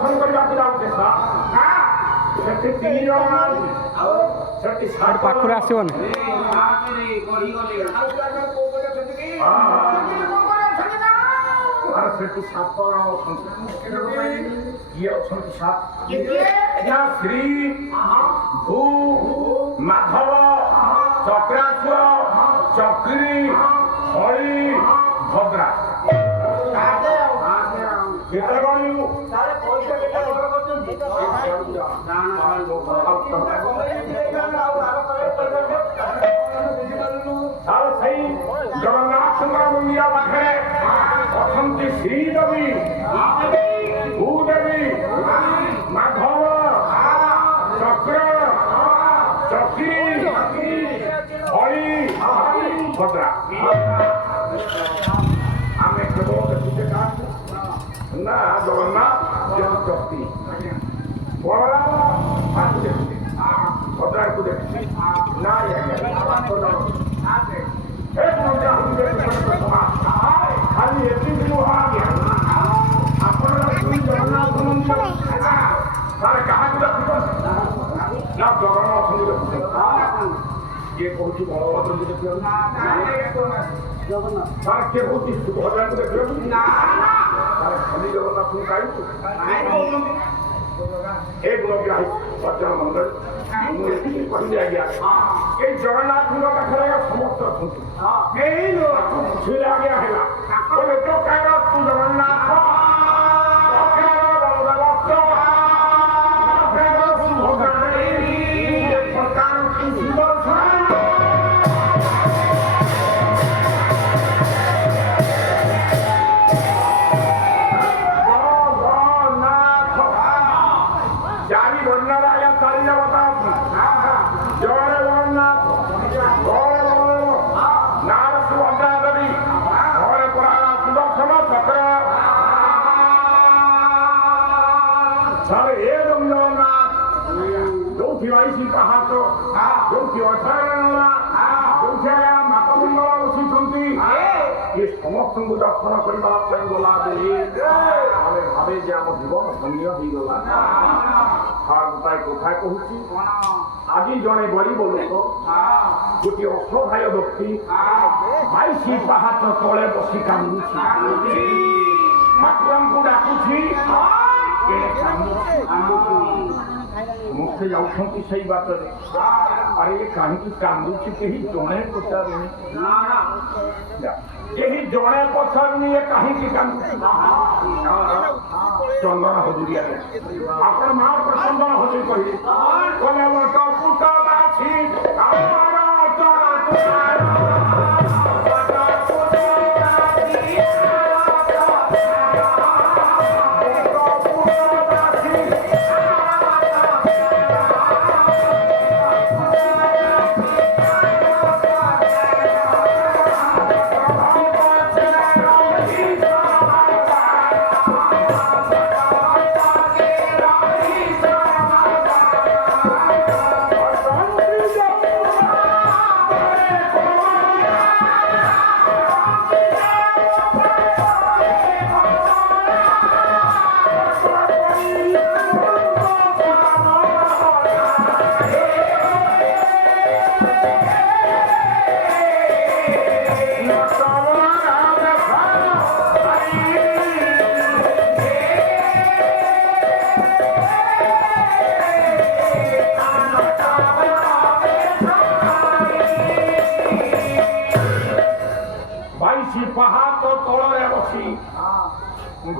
ଦର୍ଶନ କରିବାକୁ ଯାଉଛେ ସେଠି 3 ଜଣ ନାହାନ୍ତି ସେଠି ପାଖରେ ଆସିବନି ସେଠି 7 ଜଣ ଅଛନ୍ତି କିଏ ଅଛନ୍ତି 7 ଶ୍ରୀ ଭୂ ମାଧବ ଚକ୍ରାସୁର ଚକ୍ରୀ ହଳି ଭଦ୍ରା କେତେ ଗଣିବୁ ସେଇ ଜଗନ୍ନାଥଙ୍କର ମନ୍ଦିର ପାଖରେ ଅଛନ୍ତି ଶ୍ରୀଦେବୀ ଭୂଦେବୀ ମାଧବ ଚକ୍ର ଚକ୍ରୀ ହଳି ଭଦ୍ରା ଆମେ କେବଳ ଦେଖୁଛେ କାହାକୁ ନା ଜଗନ୍ନାଥ ଶକ୍ତି ବଳରାମ ତାକୁ ଦେଖୁଛେ ଭଦ୍ରାକୁ ଦେଖୁଛେ ନା ଖାଲି ଏତିକି ନୁହଁ ଆଜ୍ଞା ଆପଣ ଜଗନ୍ନାଥ ମନ୍ଦିର ତାହେଲେ କାହାକୁ ଦେଖୁଛନ୍ତି ନା ଜଗନ୍ନାଥଙ୍କୁ ଦେଖୁଛନ୍ତି କିଏ କହୁଛି ବଳଭଦ୍ରଙ୍କୁ ଦେଖିବାକୁ ତାର କିଏ କହୁଛି ସୁଭଦ୍ରାଙ୍କୁ ଦେଖିବାକୁ ତାର ଖାଲି ଜଗନ୍ନାଥଙ୍କୁ କାହିଁକି ଏ ଗୁଣଗ୍ରାହୀ ସଜ୍ଜନ ମଣ୍ଡଳୀ ମୁଁ ଏତିକି କହିଲି ଆଜ୍ଞା ଏଇ ଜଗନ୍ନାଥଙ୍କ ପାଖରେ ସମସ୍ତେ ଅଛନ୍ତି କେହି ବୁଝିଲେ ଆଜ୍ଞା ହେଲା କହିଲେ ତୁ ଜଗନ୍ନାଥ ସମସ୍ତଙ୍କୁ ଦର୍ଶନ କରିବା ପାଇଁ ଗଲା ବେଳେ ଆମେ ଭାବେ ଯେ ଆମ ଜୀବନ ଧନ୍ୟ ହେଇଗଲା ଗୋଟାଏ କଥା କହୁଛି ଆଜି ଜଣେ ଗରିବ ଲୋକ ଗୋଟିଏ ଅସହାୟ ବ୍ୟକ୍ତି 22 ପାହାଚ ତଳେ ବସି କାନ୍ଦୁଛି ଠାକୁରଙ୍କୁ ଡାକୁଛି ସମସ୍ତେ ଯାଉଛନ୍ତି ସେଇ ବାଟରେ ଆରେ କାହିଁକି କାନ୍ଦୁଛି କେହି ଜଣେ ପଚାରୁନି କେହି ଜଣେ ପଚାରୁନି ଏ କାହିଁକି କାନ୍ଦୁଛି ଚନ୍ଦନ ହଜୁରିଆରେ ଆପଣ ମା ଚନ୍ଦନ ହଜୁରୀ କହିଲେ କଲେ ପୁଟ ବାଛି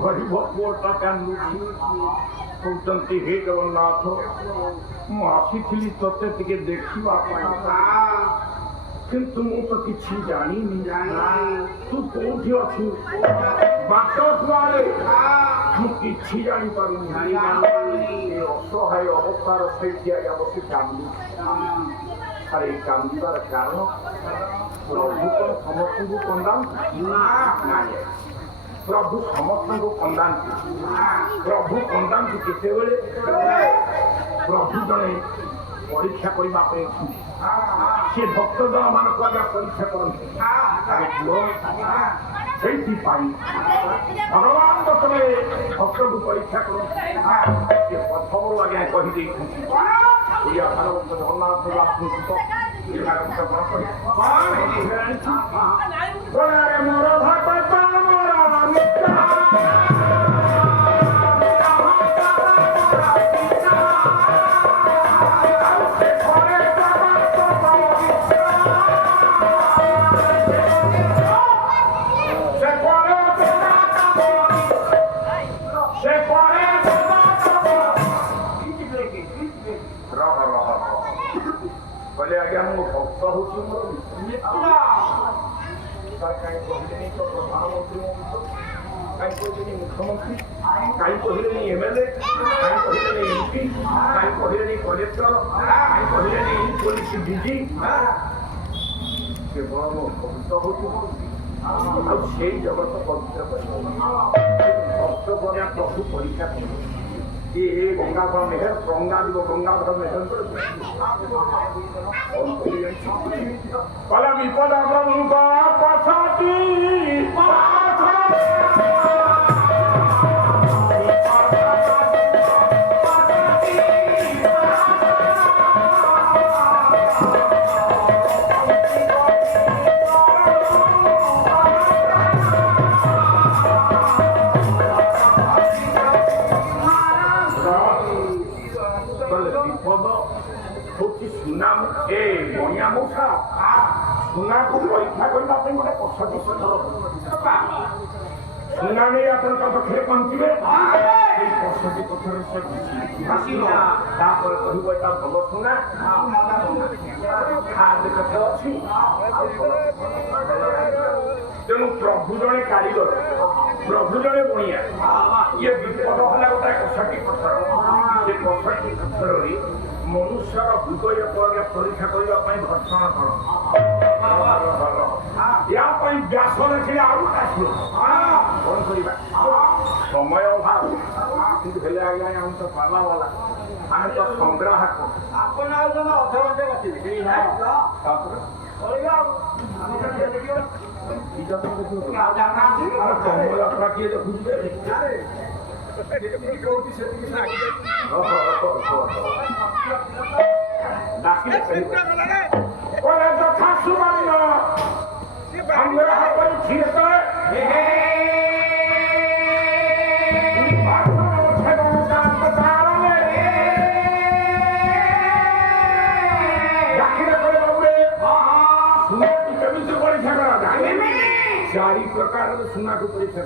गरीब पुअटा कांदुची कौचंती हे जगन्नाथ मु आसीथिली तते टिके देखिबा किंतु मु तो किछि जानिनी तू कोठी अछु बाट द्वारे मु किछि जानि पारिनी ए असहाय अवस्थार सैठिया बसी कांदु अरे कांदिबार कारण प्रभु को समस्त को कंदान ना प्रभु समस्त को कंदाती प्रभु कंदाती केते बेले प्रभु जने ପରୀକ୍ଷା କରିବା ପାଇଁ ସେ ଭକ୍ତଜନ ମାନଙ୍କୁ ଆଜ୍ଞା ପରୀକ୍ଷା କରନ୍ତି ସେଇଥିପାଇଁ ଭଗବାନ ତମେ ଭକ୍ତକୁ ପରୀକ୍ଷା କରନ୍ତି ସେ ପ୍ରଥମରୁ ଆଜ୍ଞା କହିଦେଇଛନ୍ତି ଓଡ଼ିଆ ଭାଗବତ ଜଗନ୍ନାଥ ଦାସଙ୍କୁ ତ ମୋର ଭଗତ ଆଜ୍ଞା ମୋ ଭକ୍ତ ହଉଛି ମୋର କାହିଁ କହିଲେନି ତ ପ୍ରଧାନମନ୍ତ୍ରୀ କାହିଁ କହିଲେନି ମୁଖ୍ୟମନ୍ତ୍ରୀ କାହିଁ କହିଲେନି ଏମଏଲଏ କାହିଁ କହିଲେନି ଏମପି କାହିଁ କହିଲେନି କଲେକ୍ଟର କାହିଁ କହିଲେନି ପୋଲିସ ଡିଜି କେବଳ ମୋ ଭକ୍ତ ହଉଛି ଆଉ ସେଇ ଜଗତ ପବିତ୍ର ଭକ୍ତ କରିବା ପ୍ରଭୁ ପରୀକ୍ଷା କରିବ ये गंगाधर मेहर गंगाधर मेहर कला विपद प्रभुका पछाती ସୁନାକୁ ପରୀକ୍ଷା କରିବା ପାଇଁ ଗୋଟେ ପଦ୍ଧତି ସୁନା ନେଇ ଆପଣ ତା ପାଖରେ ପହଞ୍ଚିବେ ସେଇ ପଦ୍ଧତି ପଥରେ ସେ ତାପରେ କହିବ ଏଟା ଭଲ ସୁନା କେତେ ଅଛି ତେଣୁ ପ୍ରଭୁ ଜଣେ କାରିଗର ପ୍ରଭୁ ଜଣେ ବଣିଆ ଇଏ ବିପଦ ହେଲା ଗୋଟେ କଷାଟି ପଥର ସେ କଷାଟି ପଥରରେ ମନୁଷ୍ୟର ହୃଦୟକୁ ଆଜ୍ଞା ପରୀକ୍ଷା କରିବା ପାଇଁ ଘର୍ଷଣ କର ୟା ପାଇଁ ବ୍ୟାସ ଲେଖିଲେ ଆଉ ଆସିବ କଣ କରିବା ସମୟ ଅଭାବ କିନ୍ତୁ ହେଲେ ଆଜ୍ଞା ଆମେ ତ ପାଲାବାଲା ଆମେ ତ ସଂଗ୍ରାହକ ଆପଣ ଆଉ ଜଣେ ଅଧଘଣ୍ଟେ ବସିବେ ତାପରେ ଯାତ୍ରା କିଏ ଦେଖୁଛି चारि प्रकार सुना को परीक्षा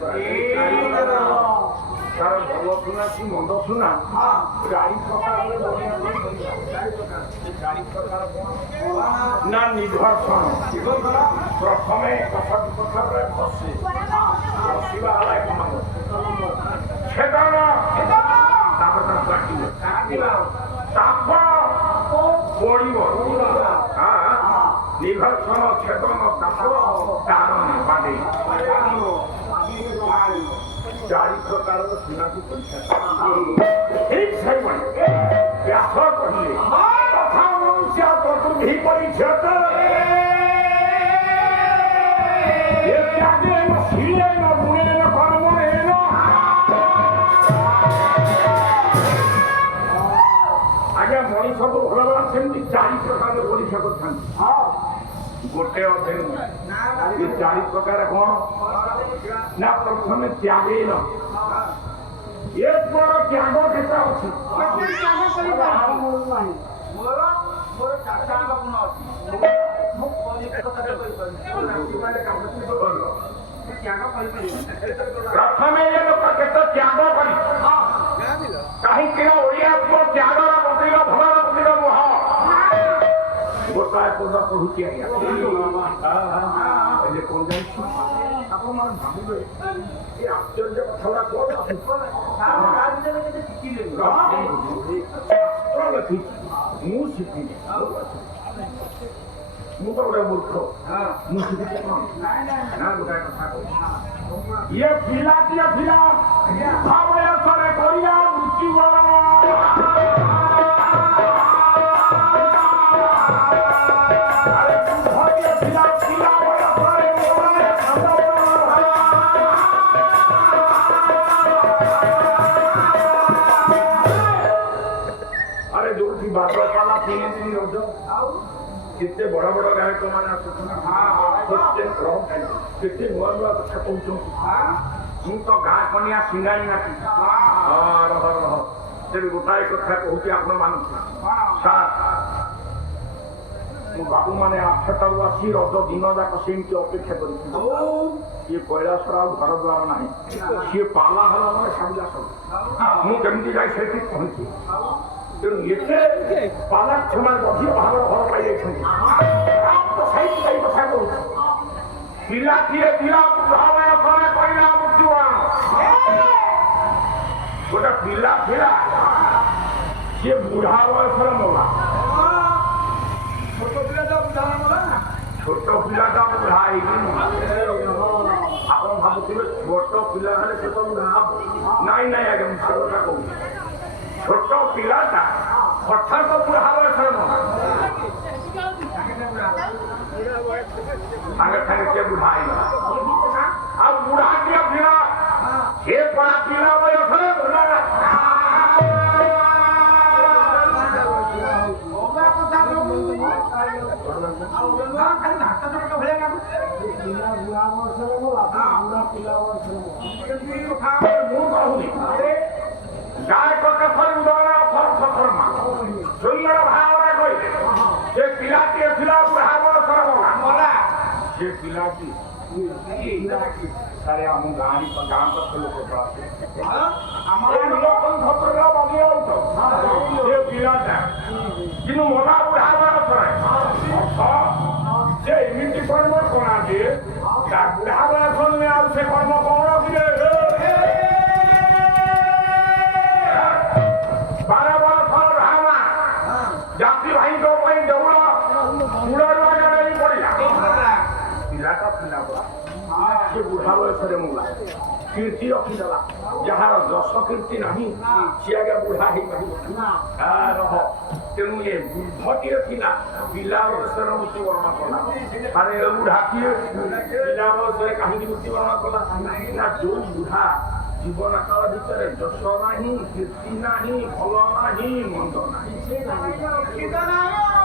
तार भल सुना कि मंद सुना चारि प्रकार ना निर्भरषण प्रथम कषाटी पथर फसे फसवा छेदन निर्भरषण छेदन तारण बाधे चारि प्रकार सुना को परीक्षा ठीक से व्यास कहले तथा मनुष्य प्रकृति परीक्षत ये त्यागे न शीले न गुणे न कर्मे न आगे मनीष को भगवान सेमती चारि प्रकार परीक्षा करथान गोटे अध्ययन ये चारि प्रकार कौन ना प्रथम त्यागे न एक बड़ त्याग केता अछि त्याग करिबा मोर मोर चाचांग गुण अछि मो परीक्षा कथा कहि पारि त्याग कहि पारि प्रथम ये लोक केता त्याग करि काहे कि ओडिया को त्याग रा बतिलो भला बतिलो मोह गोटाए पद पढुची आया पहिले कोन जाई आपण मान भाबिले ए आश्चर्य कथा कोन मु शिखी मु तो बड़ा मूर्ख मु शिखी ना गोटाए कथा ये पिला भावया सरे करिया मृत्यु ରଜ କେତେ ବଡ ବଡ ଗାୟକ ମାନେ ଆସୁଛନ୍ତି କେତେ ନୂଆ ନୂଆ କଥା କହୁଛନ୍ତି ମୁଁ ତ ଗାଁ କନିଆ ସିଙ୍ଗାଣି ନାଚି ରହ ରହ ତେବେ ଗୋଟାଏ କଥା କହୁଛି ଆପଣ ମାନଙ୍କୁ ସାର୍ ମୋ ବାବୁ ମାନେ 8ଟାରୁ ଆସି ରଜ ଦିନ ଯାକ ସେମିତି ଅପେକ୍ଷା କରିଛି ସିଏ କୈଳାସର ଆଉ ଘର ଦ୍ୱାର ନାହିଁ ସିଏ ପାଲା ହେଲା ମାନେ ସାରିଲା ସବୁ ମୁଁ କେମିତି ଯାଇ ସେଠି ପହଞ୍ଚି ତେଣୁ ଏତେ ପାଲା ସେମାନେ ଗଭୀର ଭାବରେ ଘର ପାଇଯାଇଛନ୍ତି ସେଇ କଥା କହୁଛି ପିଲାଟିଏ ଥିଲା କହିଲା ମୃତ୍ୟୁବାଣ ଗୋଟେ ପିଲା ଥିଲା ସିଏ ବୁଢା ବୟସରେ ମଲା ଛୋଟ ପିଲାଟା ବୁଢା ହେଇକି ଆପଣ ଭାବୁଥିବେ ଛୋଟ ପିଲା ହେଲେ ସେ ତ ବୁଢା ହବ ନାଇଁ ନାଇଁ ଆଜ୍ଞା ମୁଁ ସେ କଥା କହୁଛି ଛୋଟ ପିଲାଟା ହଠାତ୍ ବୁଢା ବୟସରେ ମଲା ସାଙ୍ଗେ ସାଙ୍ଗେ ସେ ବୁଢା ହେଇଗଲା ଆଉ ବୁଢା କିଏ ପିଲା ସେ ପରା ପିଲା ବୟସରେ ସେ ପିଲାଟିଏ ଥିଲା ବୁଢା ବୟସରେ ମଲା ସେ ପିଲାଟି ସାରେ ଆମ ଗାଁ ପାଖ ଲୋକ ସେ ପିଲାଟା କିନ୍ତୁ ମଲା ବୁଢା ବୟସରେ ସେ ଏମିତି କର୍ମ କଣାନ୍ତି ବୁଢା ବୟସ ନୁହେଁ ଆଉ ସେ କର୍ମ କଣ କିରେ 12 ବର୍ଷର ରାମା ଜାତି ଭାଇଙ୍କ ପାଇଁ ଦେଉଳ ପଡ଼ିଲା ପିଲାଟା ପିଲା ସେ ବୁଢା ବୟସରେ ମଲା କୀର୍ତ୍ତି ରଖିଦେଲା ଯାହାର ଯଶ କୀର୍ତ୍ତି ନାହିଁ ସେ ଆଜ୍ଞା ବୁଢା ହେଇପାରିବ ରହ ତେଣୁ ଏ ବୃଦ୍ଧଟିଏ ଥିଲା ପିଲା ବୟସରେ ମୃତ୍ୟୁବରଣ କଲା ଆରେ ଏ ବୁଢାଟିଏ ପିଲା ବୟସରେ କାହିଁକି ମୃତ୍ୟୁବରଣ କଲା ନା ଯୋଉ ବୁଢା ଜୀବନ କାଳ ଭିତରେ ଯଶ ନାହିଁ କୀର୍ତ୍ତି ନାହିଁ ଭଲ ନାହିଁ ମନ୍ଦ ନାହିଁ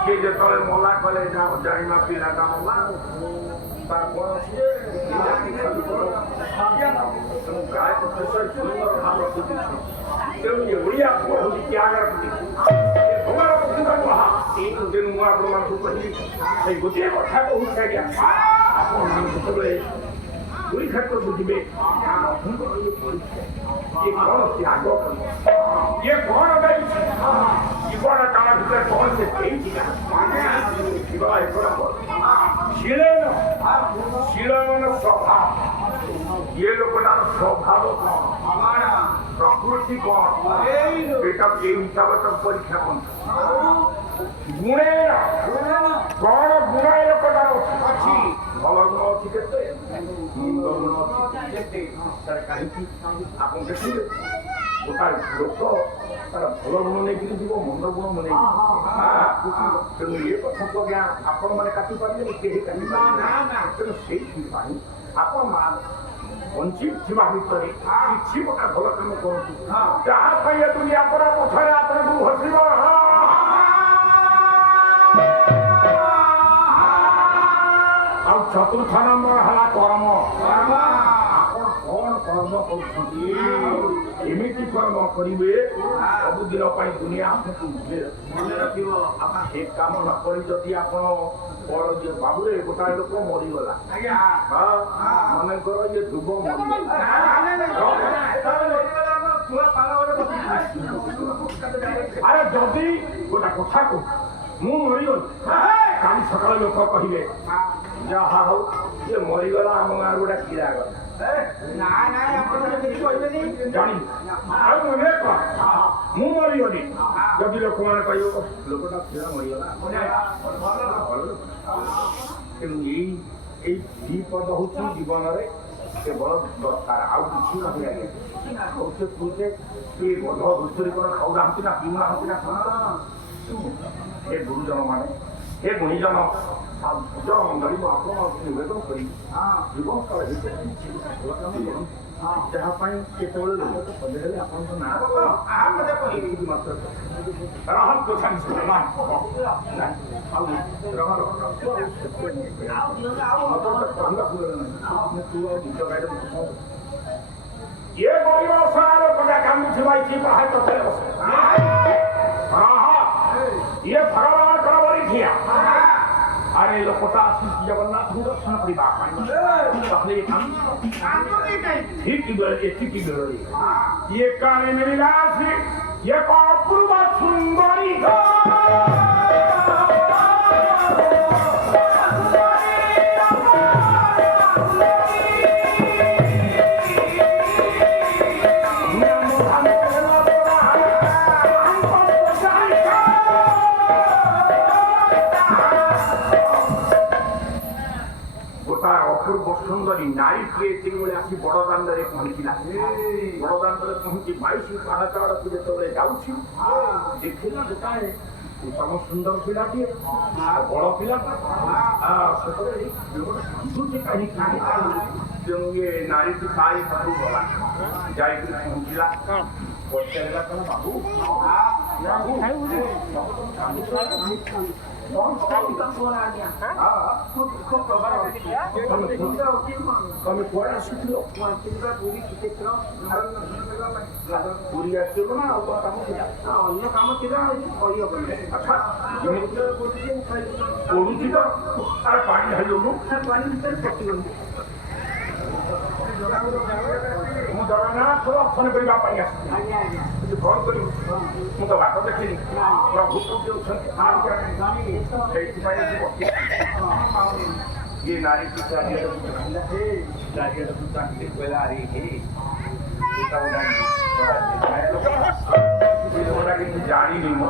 ସେ ଯେତେବେଳେ ମଲା କଲେ ଜାଣିବା ପିଲାଟା ମଲା ତାର କୌଣସି ତେଣୁ ଓଡ଼ିଆ ପଢୁଛି ତ୍ୟାଗର ତେଣୁ ମୁଁ ଆପଣମାନଙ୍କୁ କହିଲି ସେଇ ଗୋଟିଏ କଥା କହୁଛି ଆଜ୍ଞା ଆପଣମାନେ ଯେତେବେଳେ ଦୁଇ କ୍ଷେତ୍ରକୁ ଯିବେ ଇଏ କଣ ତ୍ୟାଗ ଇଏ କଣ ଗାଇଛି ଜୀବନ କାଳ ଭିତରେ କଣ ସେ ଦେଇଛି ଶିଳୟନ ସ୍ୱଭାବ ଇଏ ଲୋକଟାର ସ୍ୱଭାବ କଣ ପ୍ରକୃତି କଣ ଏଇଟା ଏଇ ହିସାବରେ ତ ପରୀକ୍ଷା କଣ ଗୁଣେ କଣ ଗୁଣ ଏ ଲୋକଟାର ଅଛି ଭଲ ଗୁଣ ଅଛି କେତେ ମନ୍ଦ ଗୁଣ ଅଛି କେତେ କାହିଁକି ଆପଣ ଦେଖିବେ ଗୋଟାଏ ଲୋକ ତାର ଭଲ ଗୁଣ ନେଇକିରି ଯିବ ମନ୍ଦ ଗୁଣ ନେଇକି ତେଣୁ ଏ କଥାକୁ ଆଜ୍ଞା ଆପଣମାନେ କାଟିପାରିବେନି କେହି କାଟିପାରିବେ ତେଣୁ ସେଇଥିପାଇଁ ଆପଣ ବଞ୍ଚି ଥିବା ଭିତରେ କିଛି ଗୋଟେ ଭଲ କାମ କରନ୍ତୁ ଯାହା ପାଇଁ ଏ ଦୁନିଆ ପରା ପଛରେ ଆପଣଙ୍କୁ ହସିବ ଆଉ ଚତୁର୍ଥ ନମ୍ବର ହେଲା କର୍ମ ଆପଣ କଣ କର୍ମ କରୁଛନ୍ତି ଏମିତି କର୍ମ କରିବେ ସବୁଦିନ ପାଇଁ ଦୁନିଆ ଆପଣଙ୍କୁ ମନେ ରଖିବ ଆପଣ ସେ କାମ ନ କରି ଯଦି ଆପଣ ବାବୁରେ ଗୋଟାଏ ଲୋକ ମରିଗଲା ମନେକର ଇଏ ଯୁବ ମରିଗଲା ଆରେ ଯଦି ଗୋଟେ କଥା କହୁ ମୁଁ ମରିଗଲି କାଲି ସକାଳେ ଲୋକ କହିଲେ ଯାହା ହଉ ସିଏ ମରିଗଲା ଆମ ଗାଁ ଗୋଟେ କିରା ଗଲା ଜାଣି ଆଉ ନୁହେଁ କଣ ମୁଁ ମରିଗଲି ଯଦି ଲୋକମାନେ କହିବ ଲୋକଟା କିରା ମରିଗଲା ତେଣୁ ଏଇ ବିପଦ ହଉଛି ଜୀବନରେ କେବଳ ଦରକାର ଆଉ କିଛି ନାହିଁ ଆଜ୍ଞା କହୁଛେ କହୁଛେ ଏ ବଧ ଘୁଷୁରୀ କ'ଣ ଖାଉନାହାନ୍ତି ନା ପିଉନାହାନ୍ତି ନା କ'ଣ ଏ ଗୁରୁଜନ ମାନେ ଏ ଗୁଣିଜନ ମଣ୍ଡଳୀ ମୁଁ ଆପଣଙ୍କୁ ନିବେଦନ କରିବି ଜୀବନ କାଳ ଭିତରେ ଯାହା ପାଇଁ କେତେବେଳେ ଲୋକ ପଚାରିଲେ ଆପଣଙ୍କ ନାଁ ମାତ୍ର ରହନ୍ତୁ ଇଏ ଗରିବ ଅସହାୟ ଲୋକଟା କାନ୍ଦୁଥିବା ଏଠି ବାହାର କଥାରେ ବସେ ଇଏ ଭଗବାନଙ୍କର ବଳି ଠିଆ আরে লোকটা আসিস জগন্নাথ দর্শন করিবা তাহলে ঠিকই বেরোয় ঠিকই বেরোয় ইয়ে কানে মিলিলা আসি ইয়ে অপূর্ব সুন্দরী ସୁନ୍ଦରୀ ନାରୀଟିଏ ସେଭଳି ଆସି ବଡ଼ଦାଣ୍ଡରେ ପହଞ୍ଚିଲା ବଡ଼ଦାଣ୍ଡରେ ପହଞ୍ଚି 22 ପାହାଚ ଆଡ଼କୁ ଯେତେବେଳେ ଯାଉଛି ଦେଖିଲା ଗୋଟାଏ ଉତ୍ତମ ସୁନ୍ଦର ପିଲାଟିଏ ବଡ଼ ପିଲାଟା ସେତେବେଳେ କାନ୍ଦୁଛି କାହିଁକି ତେଣୁ ଇଏ ନାରୀଟି ତାରି ପାଖକୁ ଗଲା ଯାଇକି ପହଞ୍ଚିଲା ପଚାରିଲା କଣ ବାବୁ ତମେ କୁଆଡ଼େ ଆସୁଥିଲ ପୁରୀ ଆସିବ ନା ଆଉ କଣ କାମ ଥିଲା ଅନ୍ୟ କାମ ଥିଲା କହିହବନି ଆଚ୍ଛା ପଡ଼ୁଛି ତ ଆରେ ପାଣି ଢାଳିଲୁନୁ ପାଣି ଭିତରେ ପଶିଗଲୁ ମୁଁ ଜଗନ୍ନାଥ ଦର୍ଶନ କରିବା ପାଇଁ ଆସିଛି କଣ କରିବୁ ମୁଁ ତ ବାଟ ଦେଖିନି ପ୍ରଭୁ କୋଉଠି ଅଛନ୍ତି ସେଇଥିପାଇଁ ଇଏ ନାରୀଟି ଚାରିଆଡ଼କୁ ଚାରିଆଡ଼କୁ ତାଙ୍କେ କହିଲା ଆରେ ହେ କିଛି ଜାଣିନି ମୁଁ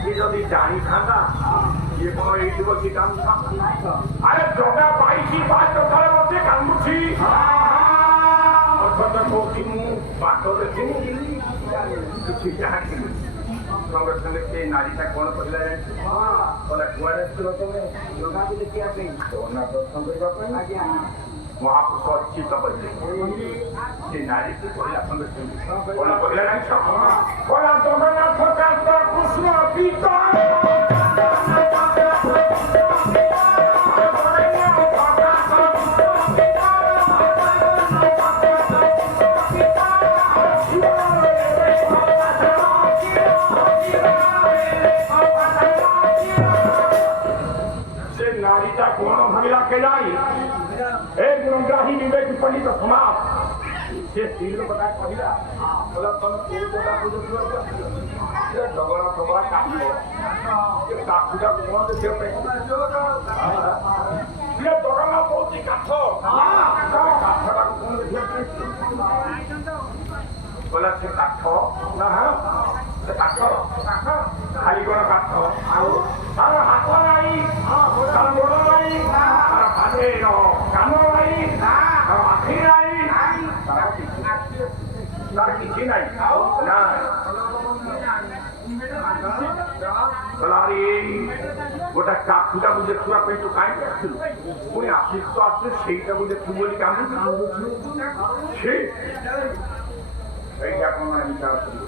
ଇଏ ଯଦି ଜାଣିଥାନ୍ତା ଇଏ କଣ ଏଇଠି ବସି କାନ୍ଦୁଥାନ୍ତା ଆରେ ଜଗା ପାଇଛି ପାଞ୍ଚ ତଳେ ବସି କାନ୍ଦୁଛି ଅଥଚ କହୁଛି ମୁଁ ବାଟ ଦେଖିନି କିଛି ଜାଣିନି ସଙ୍ଗେ ସଙ୍ଗେ ସେ ନାରୀଟା କଣ କହିଲା କହିଲା କୁଆଡ଼େ ଆସିଥିଲ ତମେ ଜଗାକୁ ଦେଖିବା ପାଇଁ ଜଗନ୍ନାଥ ଦର୍ଶନ କରିବା ପାଇଁ ଆଜ୍ଞା ମହାପୁରୁଷ ଅଚ୍ୟୁତ କହିଲେ ସେ ନାରୀକୁ କହିଲା ସଙ୍ଗେ ସଙ୍ଗେ କଣ କହିଲା ଜାଣିଛ କହିଲା ଜଗନ୍ନାଥ କାନ୍ତ କୃଷ୍ଣ ପିତା कौन भागला के जाई एक गुणग्राही विवेक पंडित समाज से तीर बता कहला बोला तुम कोई जगह पूजो ये झगड़ा झगड़ा काटो ये काटुटा कौन देखियो पे ये झगड़ा बहुत काठ काठटा कौन देखियो पे बोला से काठ ना से काठ खाली कोन काठ आउ हाथ नाही तार गोड़ नाही तार पादे नो कान नाही तार आखि नाही तार किछि नाही ना बलारी गोटा काठुटा बुझे छुआ पे तो काई करथिलु कोई आशिक तो आसे सेटा बुझे तू बोली काम छे এইটা কোন বিচার করি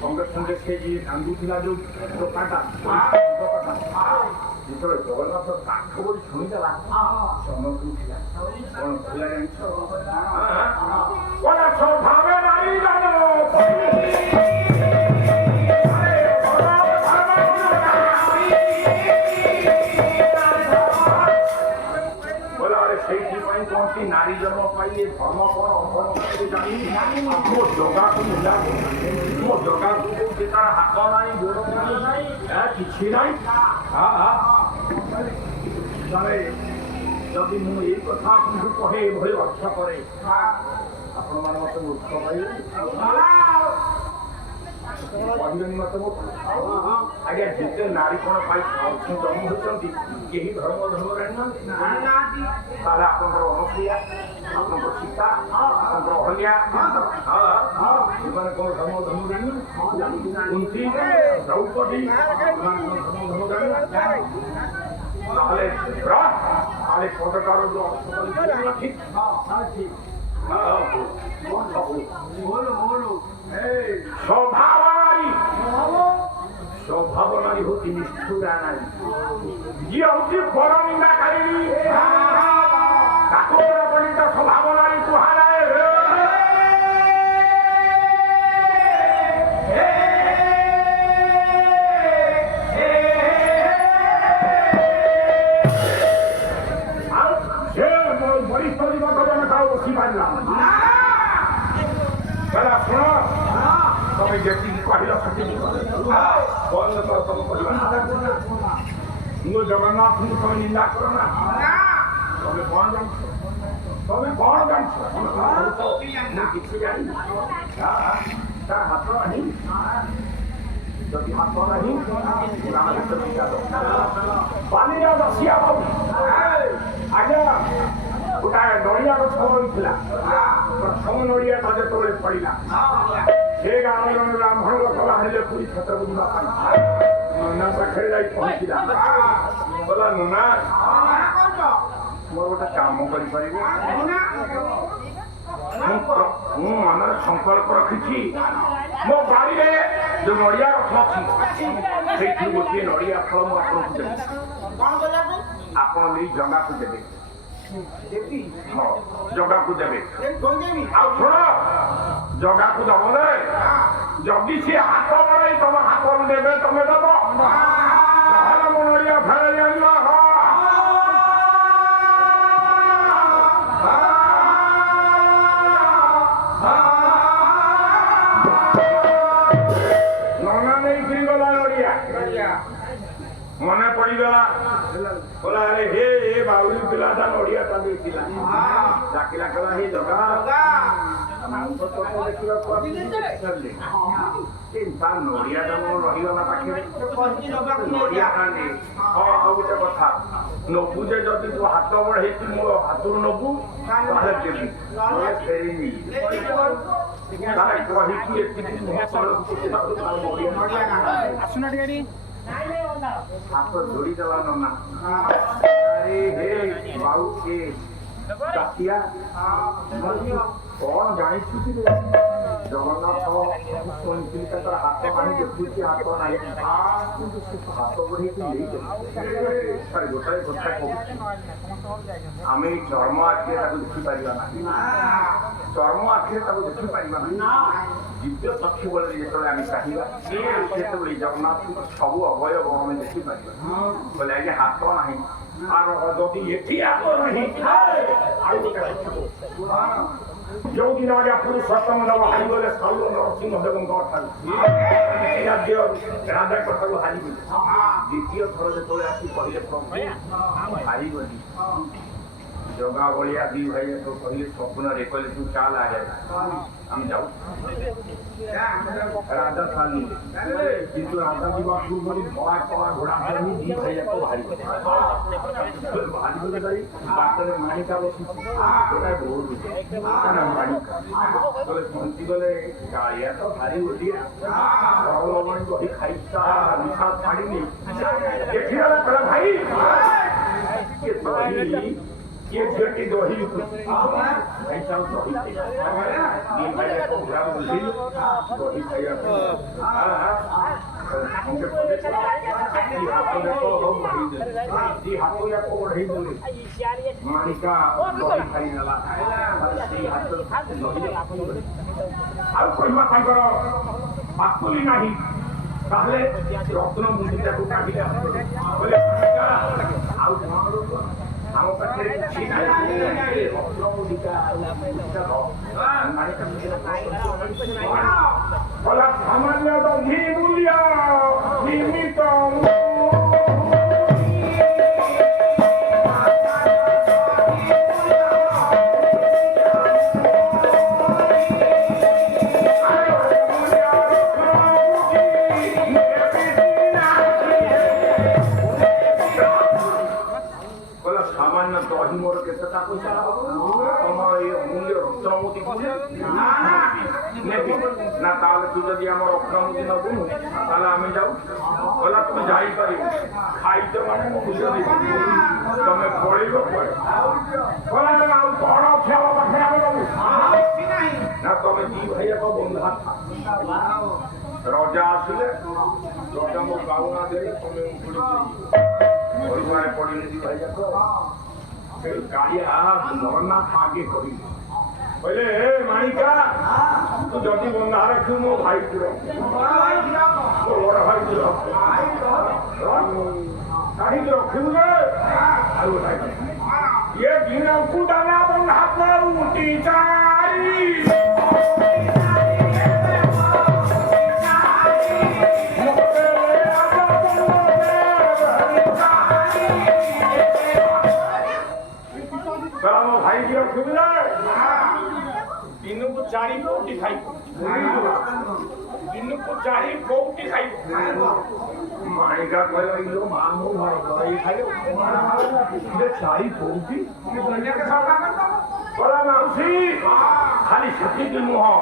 সঙ্গে সঙ্গে সে যে কান্দুছিলা যে দোকানটা যেতবে জগন্নাথ কাঠ বলি শুনিদেলা সময় উঠিলা কোন ଥିଲା ଜାଣିଛ ওরা স্বভাবে নাই জানো সেইଥିପାଇଁ କହନ୍ତି ନାରୀ ଜନ୍ମ ପାଇଲେ ଧର୍ମ କଣ ଅଧର୍ମ କଣ ଜାଣି ମୋ ଜଗାକୁ ନେଲା ମୋ ଜଗାକୁ କହୁଛି ତାର ହାତ ନାହିଁ ଗୋଡ଼ ନାହିଁ କିଛି ନାହିଁ ଯଦି ମୁଁ ଏଇ କଥା ଆପଣଙ୍କୁ କହେ ଏଭଳି ଅର୍ଥ କରେ ଆପଣମାନେ ମତେ ମୂର୍ଖ ପାଇବେ କହିବେନି ମତେ ଆଜ୍ଞା ଯେତେ ନାରୀ କଣ ପାଇ ଜନ୍ମ ହେଉଛନ୍ତି କେହି ଧର୍ମ ଜାଣିନାହାନ୍ତି ତାହେଲେ ଆପଣଙ୍କର ଅନୁସୂୟା ଆପଣଙ୍କର ସୀତା ଆପଣଙ୍କର ଅହଲ୍ୟା ସେମାନେ କଣ ଧର୍ମ ଜାଣିନାହାନ୍ତି ଦ୍ରୌପଦୀ ସେମାନେ କଣ ଧର୍ମ ଜାଣିନାହାନ୍ତି ତାହେଲେ ତାହେଲେ ପଦକାର ଠିକ ଠିକ স্বভাবনারী হচ্ছে নিষ্ঠুরা নারী, যে হচ্ছে বড় নিন্দাকারিণী, তাকে পরিণত স্বভাবনারী কুহারায়। বরিষ্ঠ দিবস আমি তাও বসি পারলাম না। শোনো, তুমি যেତିকি କହିଲ ସେତିକି ବନ୍ଦ କର ତମ ପରିବାର। ମୁଁ ଜଗନ୍ନାଥଙ୍କୁ ତମେ ନିନ୍ଦା କର ନା। ତମେ କଣ ଜାଣିଛ? ତମେ କଣ ଜାଣିଛ? ମୁଁ କିଛି ଜାଣିନି। ତା ହାତ ନାହିଁ, ଯଦି ହାତ ନାହିଁ ବାଲିଆ ଦଶିଆ ବାବୁ ଆଜ୍ଞା ଗୋଟାଏ ନଡ଼ିଆ ଗଛ ରହିଥିଲା, ପ୍ରଥମ ନଡ଼ିଆ ତା ଯେତେବେଳେ ପଡ଼ିଲା ସେ ଗାଁର ବ୍ରାହ୍ମଣ ଲୋକ ବାହାରିଲେ ପୁରୀ କ୍ଷେତ୍ରକୁ ଯିବା ପାଇଁ। ନନା ପାଖରେ ଯାଇ ପହଞ୍ଚିଲା, କହିଲା ନନା ମୋର ଗୋଟେ କାମ କରିପାରିବେ? ମୁଁ ମନରେ ସଂକଳ୍ପ ରଖିଛି, ମୋ ବାଡ଼ିରେ ଯୋଉ ନଡ଼ିଆ ଗଛ ଅଛି ସେଇଥିରୁ ଗୋଟିଏ ନଡ଼ିଆ ଫଳ ମୁଁ ଆପଣଙ୍କୁ ଦେବି, ଆପଣ ନେଇ ଜଗାକୁ ଦେବେ। ଜଗାକୁ ଦେବେ। ଆଉ ଶୁଣ, ଜଗାକୁ ଦବ ନା, ଯଦି ସିଏ ହାତ ବଢାଇ ତମ ହାତରୁ ଦେବେ ତମେ ଦବ, ମୋ ନଡ଼ିଆ ଫେରାଇ ଆଣିବ। ନନା ନେଇକିରି ଗଲା ନଡ଼ିଆ, ମନେ ପଡିଗଲା, କହିଲା ଆରେ ହେ ଏ ବାଉରୀ ପିଲାଟା ନଡ଼ିଆଟା ଦେଇଥିଲା। ଡାକିଲା, କହିଲା ହେ ଜଗା ତା ନଡ଼ିଆଟା ମୋର ରହିଗଲା ପାଖରେ, ନଡ଼ିଆଟା ନେ। ହଁ ଆଉ ଗୋଟେ କଥା, ନବୁ ଯେ ଯଦି ତୁ ହାତ ବଢେଇକି ମୋ ହାତରୁ ନବୁ ତାହେଲେ ଦେବି, ଫେରିନି। ତାହେଲେ କହିକି ଏତିକି ଆସୁନା ଟିକେ ହାତ ଯୋଡ଼ିଦେଲା ନନା। ଆରେ ହେ ବାବୁ କେ କାଟିଆ କଣ ଜାଣିଛୁ କି ଜଗନ୍ନାଥ ଶୁଣିଥିଲି ତାଙ୍କର ହାତ ନାହିଁ, ଦେଖୁଛି ହାତ ନାହିଁ, କିନ୍ତୁ ସେ ହାତ ବଢେଇକି ନେଇଯାଏ। ଗୋଟାଏ କଥା କହୁଛି, ଆମେ ଚର୍ମ ଆଖିରେ ତାକୁ ଦେଖିପାରିବା ନାହିଁ, ଚର୍ମ ଆଖିରେ ତାକୁ ଦେଖିପାରିବା ନାହିଁ। ଦିବ୍ୟ ଚକ୍ଷୁ ବଳରେ ଯେତେବେଳେ ଆମେ ଚାହିଁବା ସେତେବେଳେ ଜଗନ୍ନାଥଙ୍କ ସବୁ ଅବୟବ ଆମେ ଦେଖିପାରିବା। କହିଲେ ଆଜ୍ଞା ହାତ ନାହିଁ, আর যদি এটি এত ନାହିଁ ଆଉ ଯୋଉଦିନ ଆଜ୍ଞା ପୁରୁଷୋତ୍ତମ ଦେବ ହାରିଗଲେ ସର୍ବ ନରସିଂହ ଦେବଙ୍କ ଠାରୁ, ରାଜାଙ୍କ ଠାରୁ ହାରିଗଲେ, ଦ୍ୱିତୀୟ ଥର ଯେତେବେଳେ ଆସି କହିଲେ ପ୍ରଭୁ ହାରିଗଲି, ଜଗା ଭଳିଆ ଦି ଭାଇ କହିଲେ ସ୍ୱପ୍ନରେ, କହିଲେ ତୁ ଚାଲ ଆଗେ আমি যাও। রাজা চালি, কিন্তু রাজা ଯିବା ପୂର୍ବରୁ ଧଳା କଳା ଘୋଡ଼ା ଧରି ଦି ଭାଇଯାକ ବାହାରିଗଲେ। ବାଟରେ ମାଣିକା ବସିଛି, ଗୋଟାଏ ବହୁତ ମାଣିକା ଗଲେ ପହଞ୍ଚିଗଲେ, କାଳିଆ ତ ଭାରି ଓଡିଆ, ଲବଣୀ ବହି ଖାଇତା ନିଶା ଛାଡ଼ିନି। ଦେଖିଗଲା କହିଲା ଭାଇ ये झटी दोही ऐसा दोही ये मेरे को ग्राम बुद्धि दोही खाया उनके पदे ये हाथों को हो बढ़ी दे, ये हाथों या को बढ़ी दे, मानिका दोही खाई नला, ये हाथों दोही ଆଉ କହିବା ତାଙ୍କର ପାକୁଲି ନାହିଁ, ତାହେଲେ ରତ୍ନ ମୁଣ୍ଡିଟା କୁ କାଟିଲେ ଆଉ ଆମ ପାଖରେ କିଛି ନାହିଁ, ସାମାନ୍ୟ ଦଧି ମୂଲ୍ୟ ନିମିତ ମୋର କେତେଟା ପଇସା ତମ ଏ ଅମୂଲ୍ୟ ରତ୍ନ ନେବି। না তাহলে তুই যদি আমার অক্ষমতি নবুনু তাহলে আমি যাও বলা তুমি যাইপারি খাইতে মানে ମୁଁ ବୁଝ ତମେ ପଳେଇବ କୁଆଡେ କହିଲା ତମେ ଆଉ କଣ ଅଛି ଆମ ପାଖରେ ଆମେ ଦବୁ ନା ତମେ ଦି ଭାଇଯାକ ବନ୍ଧା ରଜା ଆସିଲେ ରଜା ମୋ ଗାଉନା ଦେଲେ ତମେ ଘରୁଆରେ ପଡ଼ିଲେ ଦି ଭାଇଯାକ କାଳିଆ ଜଗନ୍ନାଥ ଆଗେ କହିଲେ କହିଲେ ହେ ମାଣିକା ତୁ ଯଦି ବନ୍ଧା ରଖିବୁ ମୋ ଭାଇ ତୁ ମୋ ବଡ ଭାଇ ତୁ କାହିଁକି ରଖିବୁ ଯେ ଆଉ ଇଏ ଦିନକୁ ଦାନା ବନ୍ଧା କରୁଟି ଚାରି ମୋ ଭାଇ କି ରଖିବୁ ଯେ ଦିନକୁ 4 କୋଉଠି ଖାଇବ ଦିନକୁ 4 କୋଉଠି ଖାଇବ ମାଣିକା କହିଲା ଇଲୋ ମା ମୋ ଭାଇ ଖାଇବ 4 କୋଉଠି କହିଲା ମାଉସୀ ଖାଲି ସେତିକି ନୁହଁ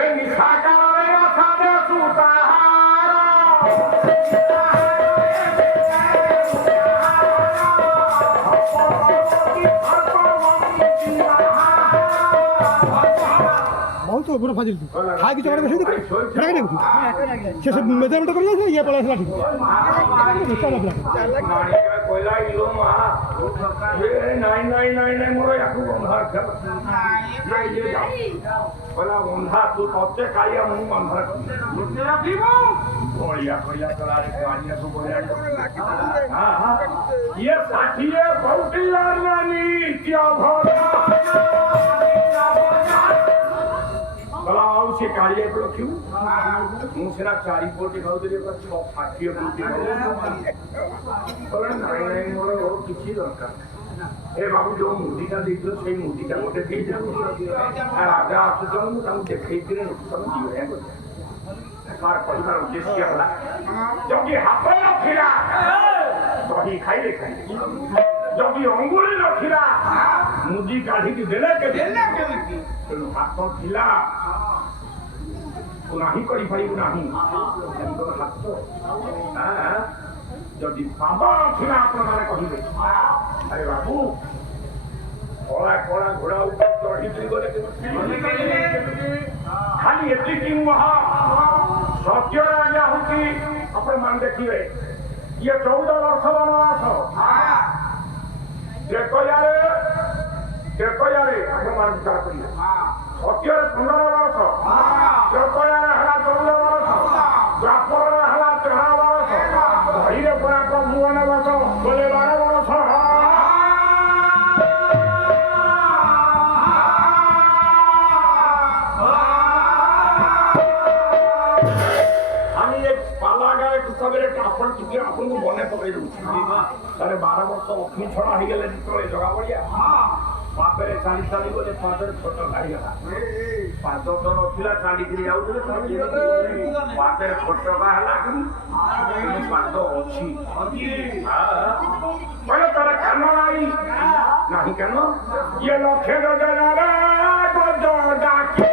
ଏ ନିଶା କାଳରେ ରଥା ଦେସୁ बहुत बुरा फाजिल तू खाए की चौड़े में देखो खड़ा नहीं तू से सब मेजरमेंट कर लिया ये पड़ा है ठीक चल अब माणिका कोइला इलो मा ये नहीं मोर याकू बंधार कर ये जा कोइला बंधा तू तोते काया मु बंधार मुझे रखीबो कोइला करारे कानिया तू बोलिया हां ये साथीए बहुती यारनी क्या भरा कलाओ से कालिए को क्यों मुसरा 4 कोटी खाउदे पर 6 फाटिए कोटी बोले नहीं मोर और किछि दरकार ए बाबू जो मुदिका देखलो सेई मुदिका गोटे दे जाऊ राजा आसुचन हम देखै दिने सब दियो को कार परिवार उद्देश्य होला जोगी हापे न थिला दही खाइले जोगी अंगुली न थिला मुदी काढी की देले के हाथ थिला नहीं करी पारिबु नहीं हाथ जदि बाबा थिला आपण माने कहिबे अरे बाबू कला कला घोड़ा ऊपर चढ़ी गले खाली एति कि महा सत्य राजा होती आपण मान देखिए ये 14 वर्ष वनवास देखो यारे आपण मान विचार करिए सत्य 15 वर्ष देखो यारे हला 14 वर्ष द्वापर हला 13 वर्ष धीरे परा को 52 वर्ष बोले 12 वर्ष आपण को मने पकई दउ सारे 12 वर्ष अग्नि छड़ा हो गेले तो जगह बढ़िया पापरे चाली चाली बोले पादर छोटो गाड़ी गला पादर तो नथिला चाली गिरी आउतले पादर छोटो का हला कि पादर अछि पहले तारा कानो नहीं कानो ये लखे गजरा रे गजो डाकी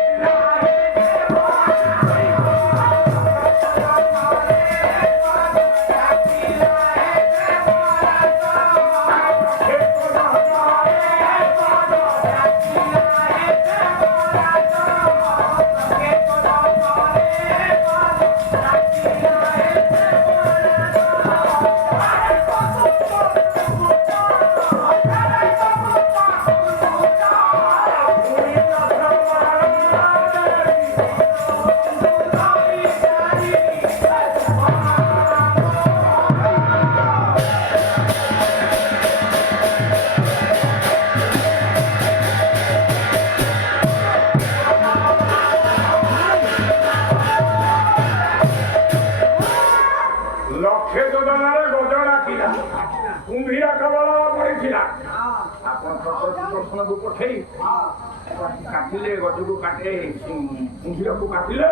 काटिले गजू काटे कुंभीर को काटिले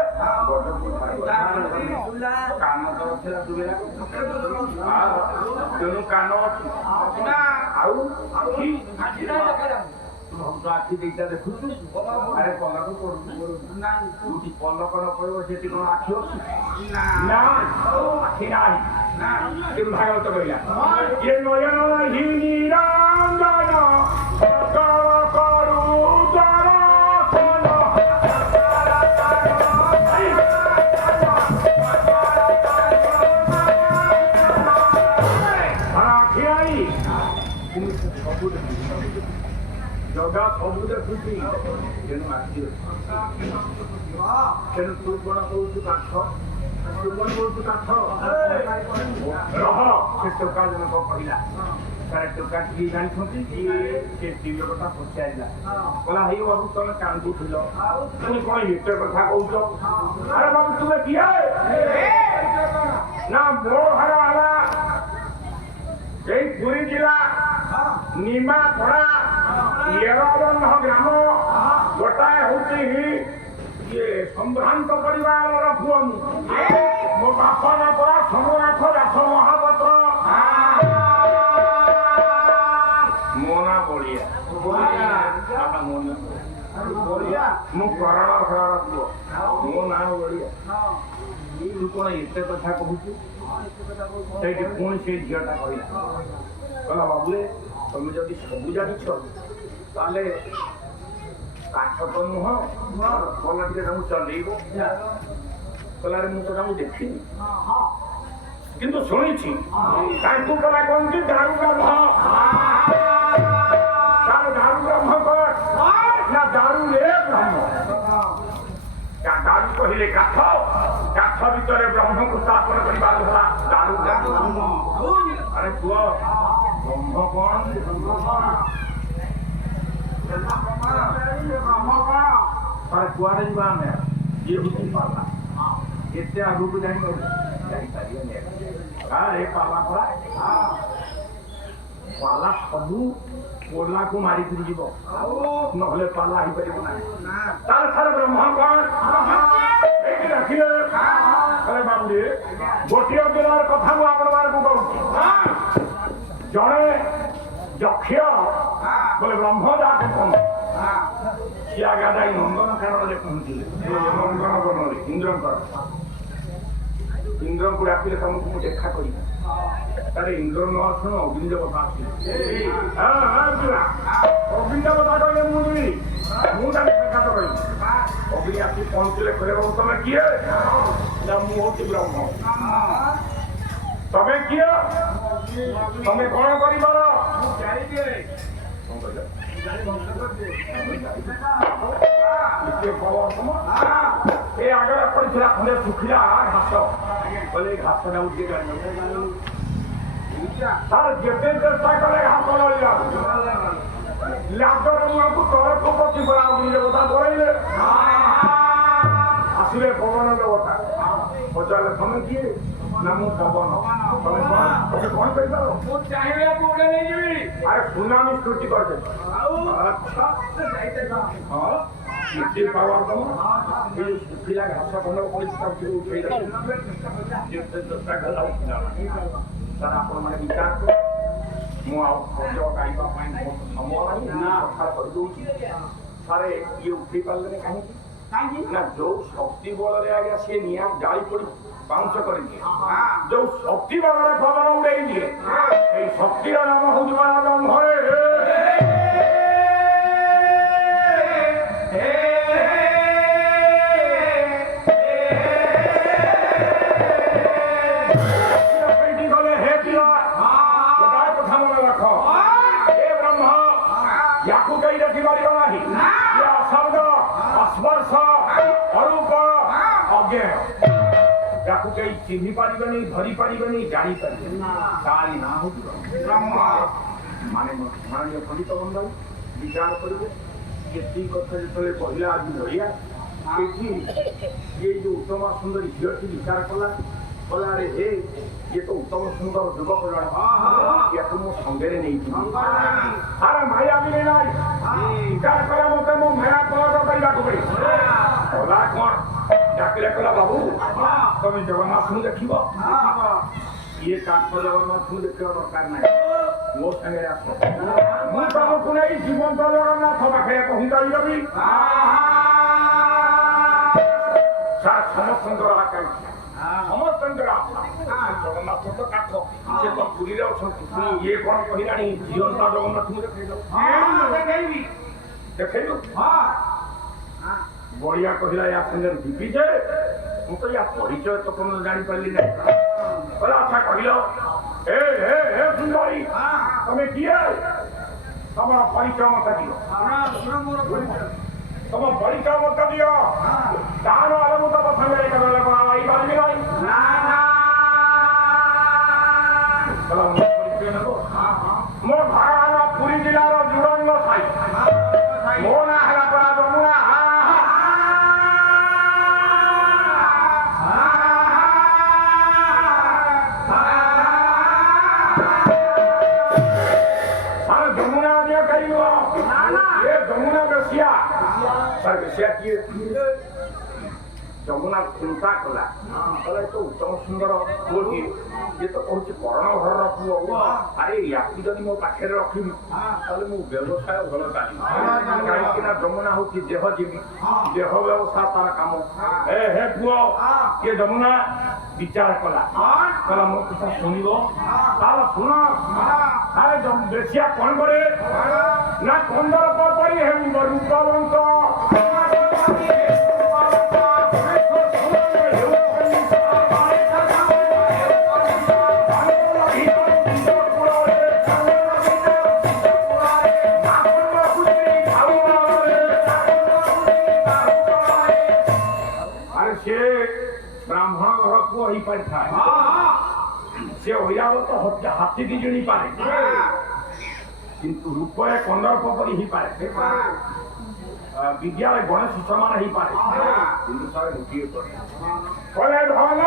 कान तो तेणु कान ଭକ୍ତ ଆଖି ଦିଟା ଦେଖୁଛୁ ଆରେ ପଲକୁ ପଡୁଛୁ ଯୋଉଠି ପଲକ ନ ପଡିବ ସେଠି କଣ ଆଖି ଅଛି ନା ଆଖି ନାହିଁ କିନ୍ତୁ ଭାଗବତ କହିଲା ଏ ନୟନ ହିନି ରଞ୍ଜନ ସକଳ କରୁ ଦର୍ଶନ ଆଖି ନାହିଁ କିନ୍ତୁ ସବୁ ଦେଖୁଛୁ ଜଗା ସବୁ ଦେଖୁଛି ତେଣୁ ଆଖି ତେଣୁ ତୁ କଣ କହୁଛୁ କାଠ ତୁ କଣ କହୁଛୁ କାଠ ରହ ସେ ଟୋକା ଜଣକ କହିଲା ତାର ଟୋକା କିଏ ଜାଣିଛନ୍ତି ସେ ସ୍ତ୍ରୀ ଲୋକଟା ପଚାରିଲା କହିଲା ହେଇ ବାବୁ ତମେ କାନ୍ଦୁଥିଲ ତୁମେ କଣ ଏତେ କଥା କହୁଛ ଆରେ ବାବୁ ତୁମେ କିଏ ନା ମୋ ଘର ହେଲା এই পুরী জেলা নিমাপড়া ইয়েরবন্ধ গ্রাম গোটাଏ হচ্ছে ইয়ে সম্ভ্রান্ত পরিবারর পুଅ ମୋ ବାପା ନା ପରା ସମନାଥ ଦାସ ମହାପାତ୍ର ମୋ ନା ବଳିଆ ମୁଁ କରଣ ଘରର ପୁଅ ମୋ ନା ବଳିଆ ତୁ କଣ ଏତେ କଥା କହୁଛୁ ସେଇଠି ପୁଣି ସେ ଝିଅଟା କହିଲା କହିଲା ବାବୁରେ ତମେ ଯଦି ସବୁ ଜାଣିଛ ତାହେଲେ କାଠ ତ ନୁହଁ ଭଲ ଟିକେ ତାଙ୍କୁ ଚଲେଇବ କହିଲାରେ ମୁଁ ତ ତାଙ୍କୁ ଦେଖିନି କିନ୍ତୁ ଶୁଣିଛି ତାଙ୍କୁ କହିଲା କହନ୍ତି ଦାରୁ ବ୍ରହ୍ମ ତାର ଦାରୁ ବ୍ରହ୍ମ କର ନା ଦାରୁରେ ବ୍ରହ୍ମ ଦାରୁ କହିଲେ କାଠ କାଠ ଭିତରେ ବ୍ରହ୍ମକୁ ସ୍ଥାପନ କରିବା ହେଲା ଦାରୁ ଆରେ ପୁଅ ବ୍ରହ୍ମ କଣ ଆରେ କୁଆଡେ ଯିବା ଆମେ ଇଏ ବୁଝି ପାରିଲା ଏତେ ଆଗକୁ ଯାଇପାରିବନି ଆରେ ପାଲା ପରା ପାଲା ସବୁ ପୋଲାକୁ ମାରିକିରି ଯିବ ନହେଲେ ପାଲା ହେଇପାରିବ ନାହିଁ ତାର ସାର ବ୍ରହ୍ମ କଣ ଦେଖିଲେ ଆରେ ବାବୁରେ ଗୋଟିଏ ଦିନର କଥା ମୁଁ ଆପଣମାନଙ୍କୁ କହୁଛି ଜଣେ ଯକ୍ଷ ବୋଲେ ବ୍ରହ୍ମ ଯାହାକୁ କହନ୍ତି ସିଏ ଆଗା ଯାଇ ନନ୍ଦନକାନନରେ ପହଞ୍ଚିଲେ ନନ୍ଦନ ବନରେ ଇନ୍ଦ୍ରଙ୍କୁ ଡାକିଲେ ତମକୁ ମୁଁ ଦେଖା କରିବି ତାରେ ଇନ୍ଦ୍ର ନ ଶୁଣ ଅଗ୍ନି ଦେବତା ଆସିଲେ ଅଗ୍ନି ଦେବତା କହିଲେ ମୁଁ ଯିବି ମୁଁ ତାକୁ ସାକ୍ଷାତ କରିବି ଅଗ୍ନି ଆସି ପହଞ୍ଚିଲେ କହିଲେ ତମେ କିଏ ନା ମୁଁ ହଉଛି ବ୍ରହ୍ମ ତମେ କିଏ ତମେ କଣ କରିବାର ଏ ଆଗରେ ପଡ଼ିଥିଲା ଖଣ୍ଡେ ଶୁଖିଲା ଘାସ କହିଲେ ଏଇ ଘାସଟା ଉଠି ତାର ଯେତେ ଚେଷ୍ଟା କଲେ ଘାସ ରହିଲା ଲାଜର ମୁହଁକୁ ତଳକୁ ପତି ପଳା ଦେବତା ପଳେଇଲେ ଆସିଲେ ପବନ ଦେବତା ପଚାରିଲେ ତମେ କିଏ ନା ମୁଁ ପବନ ତମେ କଣ କରିପାର ମୁଁ ଚାହିଁଲେ କୋଉଠେ ନେଇଯିବି ଆରେ ସୁନାମି ସୃଷ୍ଟି କରିଦେବି ହଁ କିଛି ପାୱାର ତମ ଏଇ ଶୁଖିଲା ଘାସ ଖଣ୍ଡ ପଡ଼ିଛି ତାକୁ ଉଠେଇ ଯେତେ ଚେଷ୍ଟା କଲା ସାର୍ ଆପଣମାନେ ବିଚାର କର ମୁଁ ଆଉ ଖର୍ଚ୍ଚ ଗାଇବା ପାଇଁ ସମୟ ନାହିଁ କଥା କରିଦେଉଛି ସାରେ ଇଏ ଉଠେଇ ପାରିଲେନି କାହିଁକି ନା ଯୋଉ ଶକ୍ତି ବଳରେ ଆଜ୍ଞା ସିଏ ନିଆଁ ଜାଳି ପଡି ବାଉଁଶ କରିଦିଏ ଯୋଉ ଶକ୍ତି ବଳରେ ପବନ ଉଡେଇ ଦିଏ ସେଇ ଶକ୍ତିର ନାମ ହଉଛି याकू कहीं चिन्ही पारिबेनी धरी पारिबेनी जानी पारिबेनी तारी ना हो माने माननीय पंडित बंधु विचार करिवे एती कथा जेतले पहिला आज भरिया एठी ये जो उत्तम सुंदर झियोटी विचार कला बोला रे हे ये तो उत्तम सुंदर युवक जण या तुम संगे रे नहीं अरे माया भी नहीं विचार करा मते मो माया पलट करिया को पड़ी बोला कोन डाकिले कला बाबू तमें जगन्नाथ देखिब ये काठ जगन्नाथ देखा दरकार ना ମୋ ସାଙ୍ଗରେ ଆସ ମୁଁ ତମକୁ ନେଇ ଜୀବନ୍ତ ଜଗନ୍ନାଥ ପାଖରେ ପହଞ୍ଚାଇ ଦେବି ସମସ୍ତଙ୍କର ଆକାଂକ୍ଷା ସମସ୍ତଙ୍କର ଆଶା ଜଗନ୍ନାଥ ତ କାଠ ସେ ତ ପୁରୀରେ ଅଛନ୍ତି ଇଏ କଣ କହିଲାଣି ଜିଅନ୍ତା ଜଗନ୍ନାଥଙ୍କୁ ଦେଖେଇବି ଦେଖେଇବୁ ବଢିଆ କହିଲା ୟା ସାଙ୍ଗରେ ଯିବି ଯେ ମୁଁ ତ ୟା ପରିଚୟ ତ କଣ ଜାଣିପାରିଲି ନାହିଁ କହିଲା ଆଚ୍ଛା କହିଲ ଏ ସୁନ୍ଦରୀ ତମେ କିଏ ତମର ପରିଚୟ ମତେ ଦିଅ ତମ ପରିଚୟ ମତେ ଦିଅ ତାହାର ଆଲେ ମୁଁ ତମ ସାଙ୍ଗରେ କେତେବେଳେ ପାରିବି ନାହିଁ ମୋ ଘର ହେଲା ପୁରୀ ଜିଲ୍ଲାର ଜୁଡ଼ଙ୍ଗ ସାହି ମୋ ନାଁ ହେଲା ପରା ଯମୁନା ଯମୁନା ଦିଅ କହିବ ଏ ଯମୁନା ବେଶିଆ ସାର୍ ବେଶିଆ କିଏ ଯମୁନା ଚିନ୍ତା କଲା କହିଲା ଏ ତ ଉତ୍ତମ ସୁନ୍ଦର ପୁଅଟିଏ ଇଏ ତ କହୁଛି କରଣ ଘରର ପୁଅ ଆରେ ୟାକୁ ଯଦି ମୋ ପାଖରେ ରଖିବି ତାହେଲେ ମୁଁ ବ୍ୟବସାୟ ଭଲ ଚାଲିବ କାହିଁକିନା ଯମୁନା ହଉଛି ଦେହଜୀବୀ ଦେହ ବ୍ୟବସାୟ ତାର କାମ ହେ ପୁଅ କିଏ ଯମୁନା ବିଚାର କଲା କହିଲା ମୋ କଥା ଶୁଣିବ ତାହେଲେ ଶୁଣ ଆରେ ବେଶିଆ କଣ କରେ ନା କନ୍ଦର ପରି ହେବି ରୂପବନ୍ତ ବ୍ରାହ୍ମଣ ଘର ପୁଅ ହେଇପାରିଥାଏ ସେ ଅୟାବତ ହାତୀ ବି ଜିଣି ପାରେ କିନ୍ତୁ ରୂପରେ କନ୍ଦର୍ପ ପରି ହେଇପାରେ ବିଦ୍ୟାରେ ଗଣେଶ ସମାନ ହେଇପାରେ କିନ୍ତୁ ସାର୍ ଗୋଟିଏ କହିଲେ ଧନ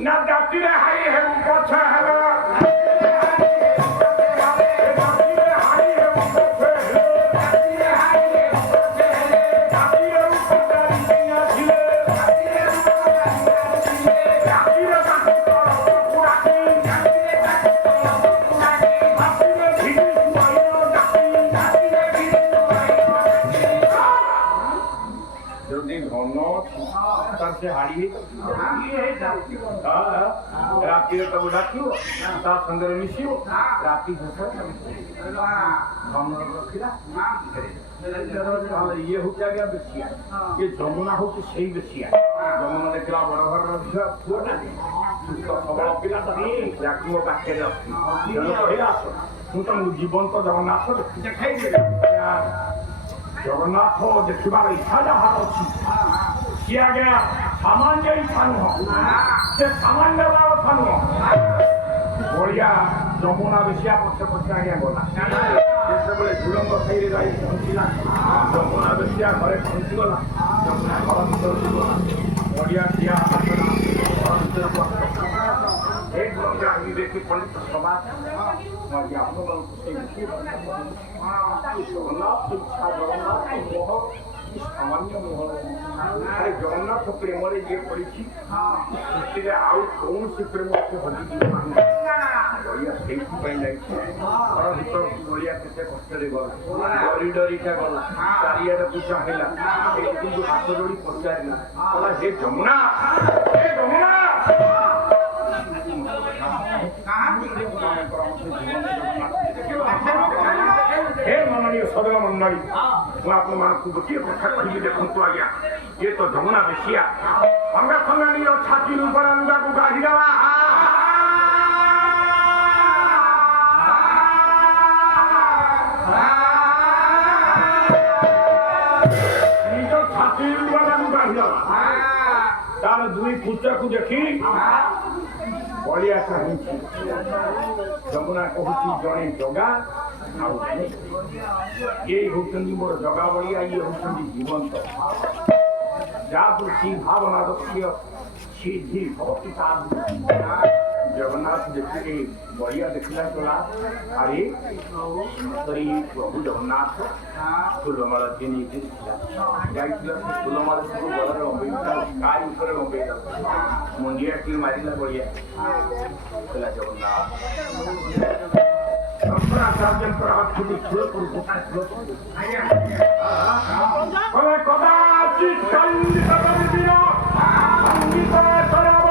ନା ଜାତିରେ ହାଇ ହେବୁ ପଛ ହେବେ ରାତିରେ ତାକୁ ଡାକିବ ତା ସାଙ୍ଗରେ ମିଶିବ ରାତି ଶେଷରେ ରଖିଲା ଇଏ ହଉଛି ଆଜ୍ଞା ବେଶିଆ ଇଏ ଯମୁନା ହଉଛି ସେଇ ବେଶିଆ ଯମୁନା ଦେଖିଲା ବଡ ଘରର ଝିଅ ପୁଅଟା ସୁସ୍ଥ ସବଳ ପିଲାଟା ଯାକୁ ମୋ ପାଖରେ ଅଛି ଆସ ମୁଁ ତମକୁ ଜୀବନ୍ତ ଜଗନ୍ନାଥ ଦେଖେଇବି ଜଗନ୍ନାଥ ଦେଖିବାର ଇଚ୍ଛା ଯାହାର ଅଛି ସିଏ ଆଜ୍ଞା ସାମାନ୍ୟ ଇଚ୍ଛା ନୁହଁ ସେ ସାମାନ୍ୟ କଥା ନୁହଁ ବଢିଆ ଯମୁନା ବେଶିଆ ପଛେ ପଛେ ଆଜ୍ଞା ଗଲା ଯେତେବେଳେ ଝୁଡ଼ଙ୍ଗ ସାହିରେ ଯାଇ ପହଞ୍ଚିଲା ଯମୁନା ବେଶିଆ ଘରେ ପହଞ୍ଚିଗଲା ଯମୁନା ଘର ଭିତରକୁ ଗଲା ବଢିଆ ଠିଆ ଘର ଭିତରକୁ ଦେଖି ପଣ୍ଡିତ ସଭା ଆପଣମାନଙ୍କୁ ସେଇ ଜଗନ୍ନାଥ ଇଚ୍ଛା ଜଗନ୍ନାଥ ମୋହ ସାମାନ୍ୟ ମୋହ ଜଗନ୍ନାଥ ପ୍ରେମରେ ଯିଏ ପଡ଼ିଛି ସୃଷ୍ଟିରେ ଆଉ କୌଣସି ପ୍ରେମ ସେ ହଜିଯିବ ବଢିଆ ସେଇଥିପାଇଁ ଯାଇଛି ଘର ଭିତରକୁ ବଢିଆ କେତେ କଷ୍ଟରେ ଗଲା ଡରି ଡରିକା ଗଲା ଚାରିଆଡ଼କୁ ଚାହିଁଲା କିନ୍ତୁ ହାତ ଯୋଡ଼ି ପଚାରିଲା କହିଲା ହେ ଯମୁନା ହେ ଯମୁନା हे माननीय सदन मंडली ମୁଁ ଆପଣମାନଙ୍କୁ ଗୋଟିଏ କଥା କହିବି ଦେଖନ୍ତୁ ଆଜ୍ଞା ଇଏ ତ ଯମୁନା ବେଶିଆ ସଙ୍ଗେ ସଙ୍ଗେ ନିଜ ଛାତି ଉପରେ ଲୁଗାକୁ ଗାଧିଦେବା ନିଜ ଛାତି ଲୁଗାକୁ ଗାଧିଦେବା ତାର ଦୁଇ ପୁତ୍ରକୁ ଦେଖି ବଳିଆ ଚାହୁଁଛି। ଯମୁନା କହୁଛି ଜଣେ ଜଗା ଆଉ ଜଣେ ଇଏ ହଉଛନ୍ତି ମୋର ଜଗା ବଳିଆ, ଇଏ ହଉଛନ୍ତି ଜୀବନ୍ତ। ଯାହା ବୃତ୍ତି ଭାବନା ରକ୍ଷ୍ୟ ସିଦ୍ଧି ଭକ୍ତି ତା ଜଗନ୍ନାଥ ଦେଖିଲେ ବଳିଆ ଦେଖିଲା କଲା ଆରେ ପ୍ରଭୁ ଜଗନ୍ନାଥ ଫୁଲମାଳ ଯିଏ ନେଇକି ଯାଇଥିଲା ସେ ଫୁଲମାଳ ସବୁ ଗଳରେ ଲମ୍ବେଇ ଗାଈ ଉପରେ ଲମ୍ବେଇ ମୁଣ୍ଡିଆ ଟିକେ ମାରିଲା ବଳିଆ କହିଲା ଜଗନ୍ନାଥ ଶଙ୍କରାଚାର୍ଯ୍ୟଙ୍କର ଆଖି ଖେଳ କରୁଛୁ କଦାଚିତ୍ ଖଣ୍ଡିତ କରିଦିଅ ସଙ୍ଗୀତ କରାବ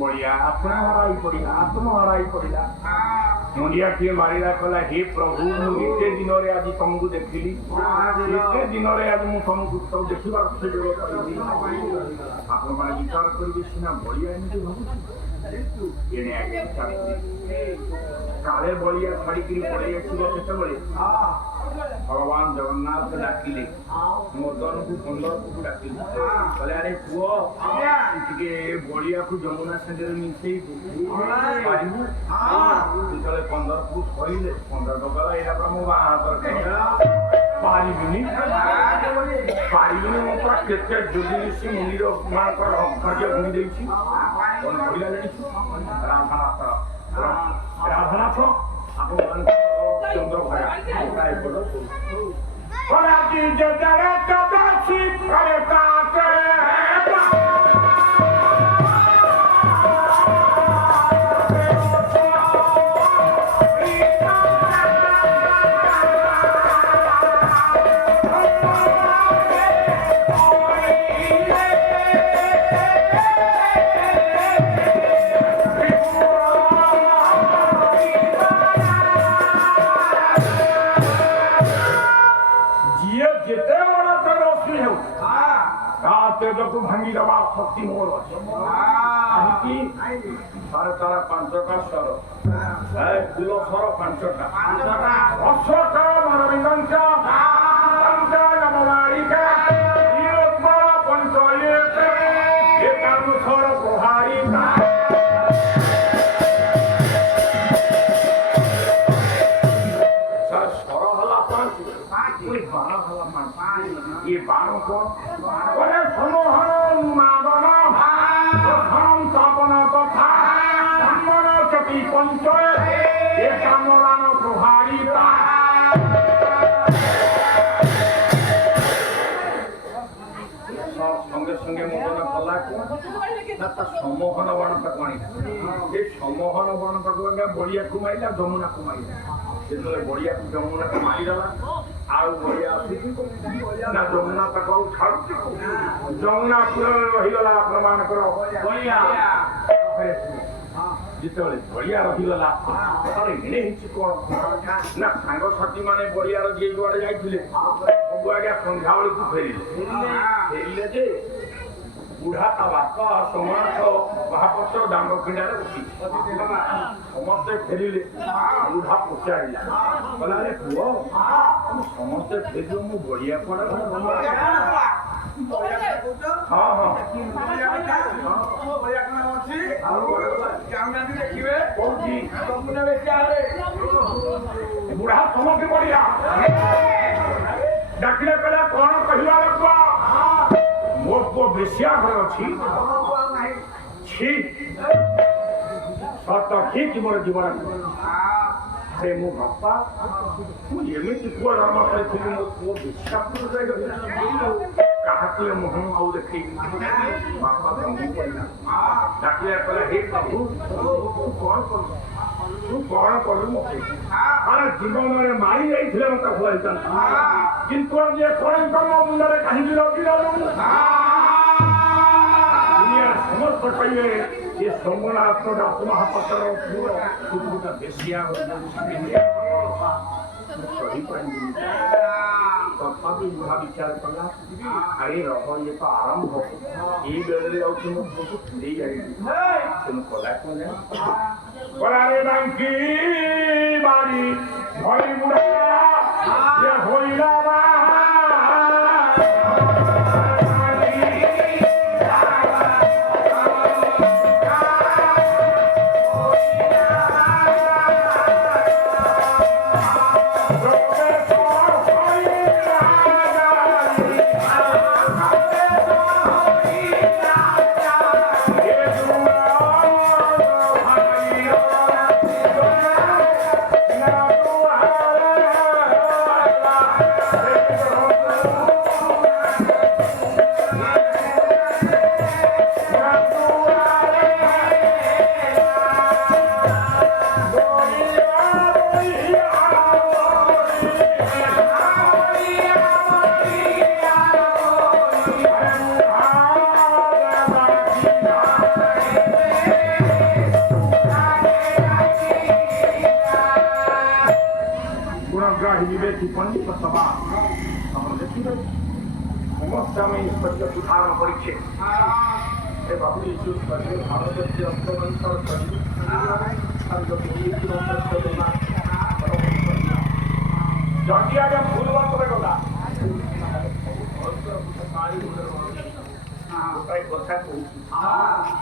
बड़िया अपना हराई पड़ा आत्म हराई पड़ा मुंडिया किए मारिला कहला हे प्रभु मुझे दिन आज तुमको देखिली एते दिन आज मुझे तुमको सब देखा सुजोग पाइली आपण मैंने विचार करेंगे सीना बड़िया एमती भावुँ काले बड़िया छाड़िक पड़े आसले भगवान जगन्नाथ डाकिले मदन को 15 को डाकिले कहले अरे पुओ टिके बड़िया को जमुना संगे मिसई पारिबु जेतले 15 को कहले 15 टका एटा पर मो बाहातर पारिबिनी मो पर केते जुलिसी मुनिर मान पर खर्च भूमि देछि कोन कहला लेछि राधानाथ आप मान चंद्र भया काय पड़ो भला की जजरे कदासी करे काटे तेजको भांगी दबा शक्ति मोर अच्छी सारे तारा 5टा स्वर फूल स्वर 5टा अश्वता मनोरंजनचा पंचा नमवारिका नीलोत्पल पंचयेत एकानु स्वर प्रहारिका स्वर हला 5 कोई 12 हला 5 ये 12 कौन बोले समोहन उन्मादन प्रथम स्थापन तथा धर्मन चति पंचय एकामलान प्रहारिता संगे संगे मोदन कला को समोहन बण तक ये समोहन बण तक बड़िया कुमाइला जमुना कुमाइला जेतले बड़िया जमुना को मारिदेला आउ बड़िया ना जमुना तक छाड़ जमुना कूल रहीगला प्रमाण कर बड़िया जिते बड़िया रहीगला अरे इने हिच कौन ना सांग साथी माने बड़िया जे जुआड़े जाइथिले सब आगे संध्या बेले को फेरिले जे बुढ़ा ता बापा समाज महापत्र डांग किनारे उठी समस्ते फेरिले बुढ़ा पचारिला कहला रे पुओ समस्ते फेरियो मु बड़िया पड़ा हाँ हाँ बुढ़ा समझ बढ़िया डाकिले कहला कौन कहला रखवा मो को बेसिया घर अछि छी सत ठीक मोर जीवन अरे मो बापा तू एमिति को धर्म करथिली मो को बेसिया କାହାକୁ ଏ ମୁହଁ ଆଉ ଦେଖେଇବି ବାପା ତମକୁ କହିଲା ଡାକିଲା କହିଲା ହେ ପ୍ରଭୁ ତୁ କଣ କଲୁ ତୁ କଣ କଲୁ ମତେ ଆରେ ଜୀବନରେ ମାରି ଯାଇଥିଲେ ମତେ ଭଲ ହେଇଥାନ୍ତା କିନ୍ତୁ ଆଜି କଳିଙ୍କ ମୋ ମୁଣ୍ଡରେ କାହିଁକି ରଖିଲୁ ଦୁନିଆର ସମସ୍ତ କହିବେ ଏ ସୋମନାଥ ଦାସ ମହାପାତ୍ର ପୁଅ ତୁ ଗୋଟେ ବେଶିଆ ସହିପାରିବିନି ତଥାପି ବୁଢା ବିଚାର କଲା ଆରେ ରହ ଇଏ ତ ଆରମ୍ଭ ଏଇ ବେଳରେ ଯାଉଛି ମୁଁ ବହୁତ ଫେରେଇ ଆଣିବି ତେଣୁ କଲା କଲାରେ ବାଙ୍କି ବାଡ଼ି ଭଳି ବୁଢା ଇଏ ହୋଇଲା পণ্ডিত সভা আমরা দেখতে সমস্ত আমি সত্য উদাহরণ করেছে এ বাবু ইস্যু ভারতের যে অন্তর যদি আগে ভুল করে গলা কথা কହୁଛି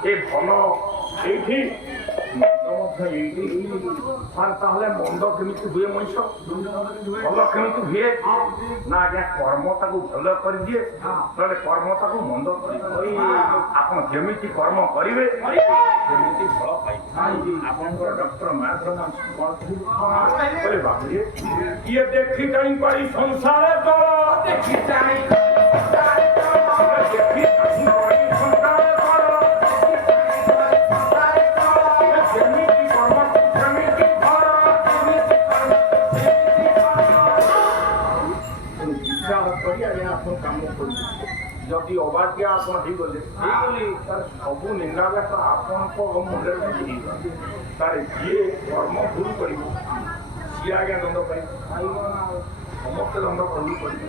ଏ ଭଲ ଏଇଠି ତାହେଲେ ମନ୍ଦ କେମିତି ହୁଏ ମଣିଷ ଭଲ କେମିତି ହୁଏ ନା ଆଜ୍ଞା କର୍ମ ତାକୁ ଭଲ କରିଦିଏ ନହେଲେ କର୍ମ ତାକୁ ମନ୍ଦ କରି ଆପଣ ଯେମିତି କର୍ମ କରିବେ ସେମିତି ଫଳ ପାଇବେ ଆପଣଙ୍କର ଡକ୍ଟର ମାୟାଧର କହିଲେ ବାବୁରେ ଇଏ ଦେଖି ଚାହିଁ କରି ସଂସାର ତଳ ଦେଖି ଚାହିଁ ଯଦି ଅବାଟ୍ୟା ଆପଣ ହେଇଗଲେ ତାର ସବୁ ନିନ୍ଦାଘାତ ଆପଣଙ୍କ ମୁଣ୍ଡରେ ହେଇଯିବ ତାର ଯିଏ କର୍ମ ଭୁଲ କରିବ ସିଏ ଆଜ୍ଞା ଦଣ୍ଡ ପାଇବ ସମସ୍ତେ ଦଣ୍ଡ ଭୁଲ କରିବେ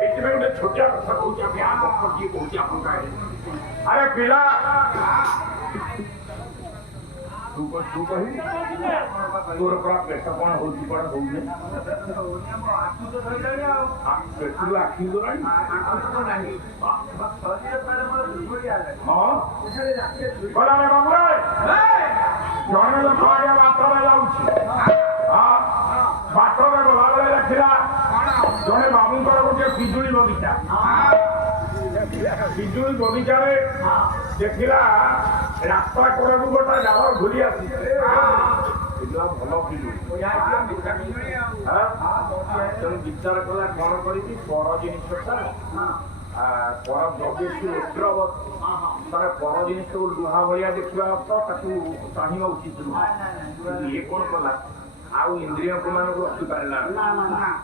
ଏଇଥିପାଇଁ ଗୋଟେ ଛୋଟିଆ କଥା କହୁଛି ଆପଣ କିଏ କହୁଛି ଆପଣଙ୍କ ଆରେ ପିଲା ତୁ କହିବୁ ତୋର କଣ ପେଟ କଣ ହଉଛି କଣ ହଉନି ପେଟରୁ ଆଖି ଗଲାଣି ହଁ ଗଲାରେ ବାବୁରେ ଜଣେ ଲୋକ ଆଜ୍ଞା ବାଟରେ ଯାଉଛି ବାଟରେ ଗଲାବେଳେ ଦେଖିଲା ଜଣେ ବାବୁଙ୍କର ଗୋଟେ ପିଜୁଳି ବଗିଚା ପିଜୁଳି ବଗିଚାରେ ଦେଖିଲା ରାସ୍ତା କଡ଼କୁ ଗୋଟେ ଜାଲ ଘୁରି ଆସିছে ଭଲ ପିଜୁଳି ତେଣୁ ବିଚାର କଲା କଣ କରିବି ପର ଜିନିଷଟା ପର ଦ୍ରବ୍ୟକୁ ତାର ପର ଜିନିଷକୁ ଲୁହା ଭଳିଆ ଦେଖିବା ଅର୍ଥ ତାକୁ ଚାହିଁବା ଉଚିତ ନୁହଁ ଇଏ କଣ କଲା ଆଉ ଇନ୍ଦ୍ରିୟକୁ ମାନଙ୍କୁ ରଖି ପାରିଲା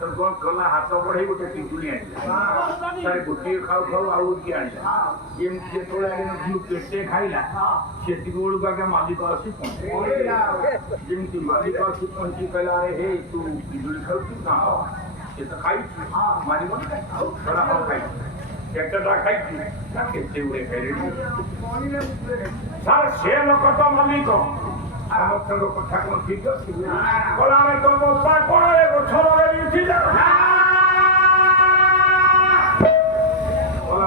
ତେଣୁ କଣ କଲା ହାତ ବଢେଇ ଗୋଟେ ପିଜୁଳି ଆଣିଲା ତାର ଗୋଟିଏ ଖାଉ ଖାଉ ଆଉ ଗୋଟିଏ ଆଣିଲା ଏମିତି ଯେତେବେଳେ ପେଟେ ଖାଇଲା ସେତିକି ବେଳକୁ ଆଜ୍ଞା ମାଲିକ ଆସି ପହଞ୍ଚି ଯେମିତି ମାଲିକ ଆସି ପହଞ୍ଚି କହିଲା ଆରେ ହେ ତୁ ପିଜୁଳି ଖାଉଛୁ ନା ସେ ତ ଖାଇଛୁ ମାଲିକ ଛଡା ହଁ ଖାଇଛୁ କେତେଟା ଖାଇଛୁ ନା କେତେ ଗୁଡେ ଖାଇଲେଣି ସାର୍ ସେ ଲୋକ ତ ମାଲିକ ସମସ୍ତଙ୍କ କଥା କଣ ଠିକ ଅଛି ଗଲାରେ ତ ବର୍ଷା କଣ ଏ ଗଛରେ ଉଠି ଗଲା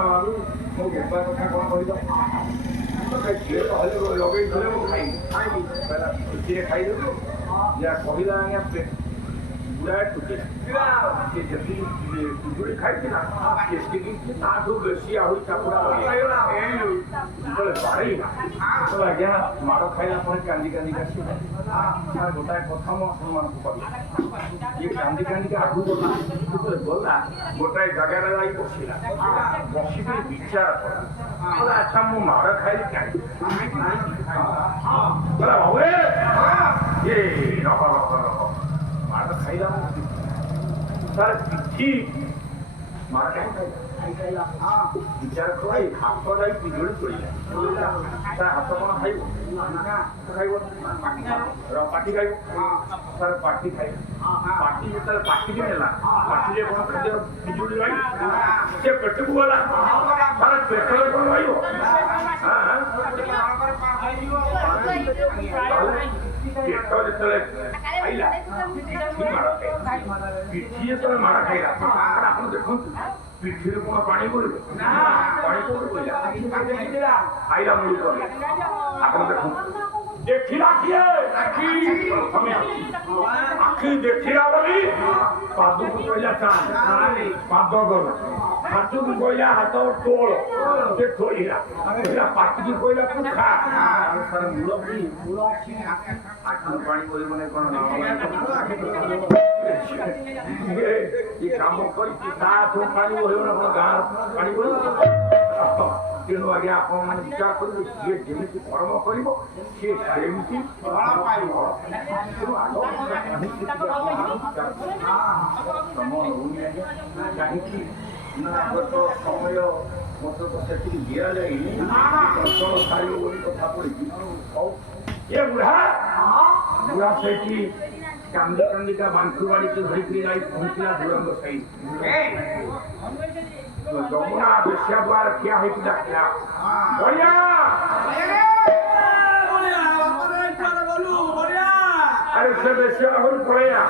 ବାବୁ ମୋ ବୋପା କଥା କଣ କହିଲ ଝିଅ କହିଲେ ଲଗେଇଥିଲେ ମୁଁ ଖାଇବି ଖୁସିରେ ଖାଇଦେବୁ ଯାହା କହିଲା ଆଜ୍ଞା ଗୁଡ଼ାଏ ଟୁକେ ସେ ଯେତିକି ପିଜୁଳି ଖାଇଥିଲା ସେତିକି ତାଠୁ ବେଶୀ ଆହୁରି ଚାପୁଡ଼ା ଯେତେବେଳେ ବାଡ଼େଇଲା ସେତେବେଳେ ଆଜ୍ଞା ମାଡ଼ ଖାଇଲା ପରେ କାନ୍ଦି କାନ୍ଦିକା ଆସିଲା ଗୋଟାଏ କଥା ମୁଁ ଆପଣମାନଙ୍କୁ କହିବି ଇଏ କାନ୍ଦି କାନ୍ଦିକା ଆଗକୁ ଗଲା ଯେତେବେଳେ ଗଲା ଗୋଟାଏ ଜାଗାରେ ଯାଇ ବସିଲା ବସିକି ବିଚାର କଲା କହିଲା ଆଚ୍ଛା ମୁଁ ମାଡ଼ ଖାଇଲି କାହିଁକି କହିଲା ବାବୁରେ ଏ ରହ ମାଡ଼ ଖାଇଲା ତାର ପିଠି ମାଡ଼ କାହିଁ ଖାଇଲା ବିଚାର କଲା ଏଇ ହାତ ଯାଇ ପିଜୁଳି ତୋଳିଲା ତା ହାତ କ'ଣ ଖାଇବ ଖାଇବ ପାଟି ଖାଇବ ତାର ପାଟି ଖାଇବ ପାଟି ଯେତେବେଳେ ପାଟିକି ନେଲା ପାଟିରେ କ'ଣ ଖାଦ୍ୟ ପିଜୁଳି ରହିବ ସେ ପେଟକୁ ଗଲା ତାର ପେଟରେ କ'ଣ ରହିବ ପେଟ ଯେତେବେଳେ ଖାଇଲା ପିଠି ଯେତେବେଳେ ମାଡ଼ ଖାଇଲା ଆପଣ ଦେଖନ୍ତୁ ପିଠିରେ କ'ଣ ପାଣି ପଡ଼ିବ ପାଣି କୋଉଠି ପଡ଼ିଲା ଖାଇଲା ମୂଳ କଲେ ଆପଣ ଦେଖନ୍ତୁ ଦେଖିଲା କିଏ ଆଖି ଦେଖିଲା ବୋଲି ପାଦକୁ କହିଲା ଚାଲ ପାଦ ଗଲା ହାତକୁ କହିଲା ହାତ ତୋଳ ସେ ଥୋଇଲା ପାଟିକି କହିଲା ତୁ ଖା ମୂଳ ଆଖିରୁ ପାଣି ପଡ଼ିବନି କ'ଣ ଏ କାମ କରିଛି ତା ହାତରୁ ପାଣି ବହିବ ନା କ'ଣ ଗାଁ ପାଣି ବହିବ ତେଣୁ ଆଜ୍ଞା ଆପଣମାନେ ବିଚାର କରିବେ ସିଏ ଯେମିତି କର୍ମ କରିବ ସିଏ ସେମିତି କାହିଁକି ସମୟ ମୋତେ ତ ସେତିକି ଦିଆଯାଇନି ଅଞ୍ଚଳ ସାରିବ ବୋଲି କଥା ପଡ଼ିଛି ହଉ ଏ ବୁଢ଼ା ସେଇଠି କାନ୍ଦି କାନ୍ଦିକା ବାଙ୍କୁ ବାଡ଼ିକି ଧରିକିରି ଯାଇ ପହଞ୍ଚିଲା ଝୁଡ଼ଙ୍ଗ ସାହି ଯମୁନା ବେଶ୍ୟା ଦ୍ୱାର ଠିଆ ହେଇକି ଡାକିଲା ବଳିଆ ଆରେ ସେ ବେଶ୍ୟା ଆହୁରି ପଳେଇଲା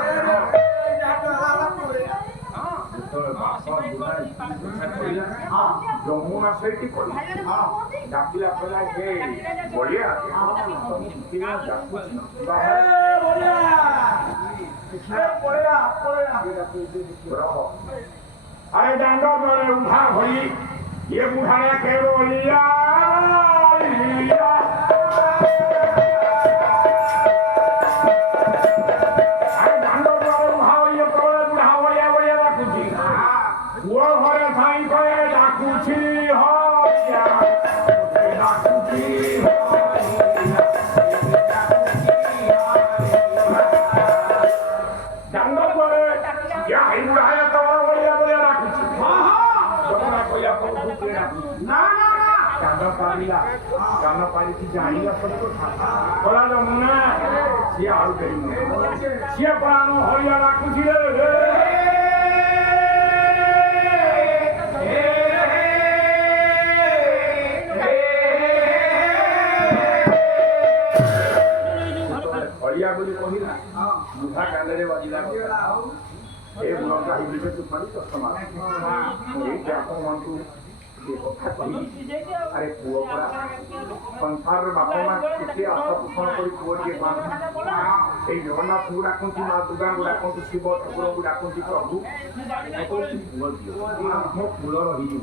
ଯମୁନା ସେଇଠି ଡାକିଲା କହିଲା ହେ ବଳିଆ अरे डांडो तोड़े उठा भई ये बुढ़ाया के रोलिया अरे डांडो तोड़े उठा ये तोड़े बुढ़ा भलिया भलिया डाकुची वो घरे थाई कहे डाकुची हो या डाकुची डांडो तोड़े या ही बुढ़ाया तो କାନ ପାରିକି ଜାଣିଲା ପରେ କଳା ଯମୁନା ସିଏ ଆଉ କେହି ସିଏ ପ୍ରାଣ ହରିଆ ଡାକୁଛି ହରିଆ ବୋଲି କହିଲା ବୁଢା କାନରେ ବାଜିଲା ଏ ଗୁଣ କାହିଁକି ତୁ ପାଣି ଚଷମା ଏଇଠି ଆପଣମାନଙ୍କୁ କଥା କହିବି ଆରେ ପୁଅ ପରା ସଂସାରରେ ବାପା ମା କେତେ ଆଶା ପୋଷଣ କରି ପୁଅଟିଏ ପାଆନ୍ତି ସେଇ ଜଗନ୍ନାଥଙ୍କୁ ଡାକନ୍ତି ମା ଦୁର୍ଗାଙ୍କୁ ଡାକନ୍ତି ଶିବ ଠାକୁରଙ୍କୁ ଡାକନ୍ତି ପ୍ରଭୁ ପୁଅ ଦିଅ ମୋ କୂଳ ରହିଯିବ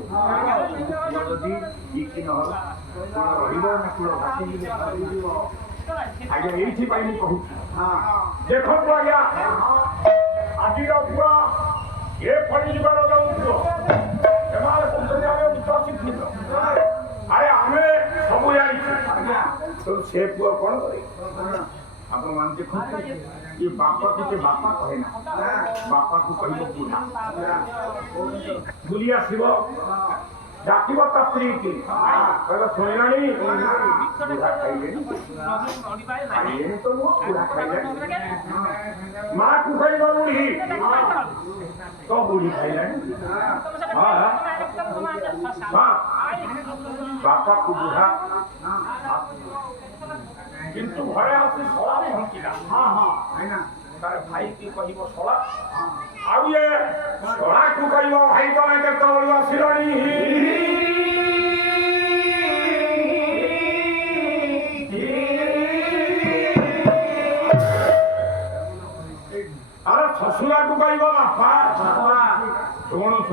କୂଳ ଯଦି ଇକି ନହେବ କୂଳ ରହିବ ନା କୂଳ ଭାସିଯିବ ଆଜ୍ଞା ଏଇଥିପାଇଁ ମୁଁ କହୁଛି ଦେଖନ୍ତୁ ଆଜ୍ଞା ଆଜିର ପୁଅ ଏ ପଡ଼ିଯିବାର ଯୋଉ ପୁଅ ସେମାନେ କହୁଛନ୍ତି ଆମେ ଉଚ୍ଚ ଶିକ୍ଷିତ ଆରେ ଆମେ ସବୁ ଜାଣିଛୁ ତେଣୁ ସେ ପୁଅ କ'ଣ କରେ ଆପଣମାନେ ଦେଖନ୍ତୁ ଏ ବାପାକୁ ସେ ବାପା କହେ ନା ବାପାକୁ କହିବ ବୁଢ଼ା ବୁଲି ଆସିବ ଡାକିବ ତା ସ୍ତ୍ରୀକି କହିବ ଶୁଣିଲାଣି ବୁଢ଼ା ଖାଇଲେଣି ଖାଇଲେଣି ତ ନୁହଁ ବୁଢ଼ା ଖାଇଲେଣି ମାକୁ କହିବ ବୁଢ଼ୀ ତ ବୁଢ଼ୀ ଖାଇଲାଣି ବାପାକୁ ବୁଢ଼ା କିନ୍ତୁ ଘରେ ଆସି ଶଳା ପହଞ୍ଚିଲା ତାର ଭାଇକି କହିବ ଶଳା ଆଉ ଏ ଶଳାକୁ କହିବ ଭାଇ ତମେ କେତେବେଳୁ ଆସିଲଣି ଆରେ ଶଶୁରାକୁ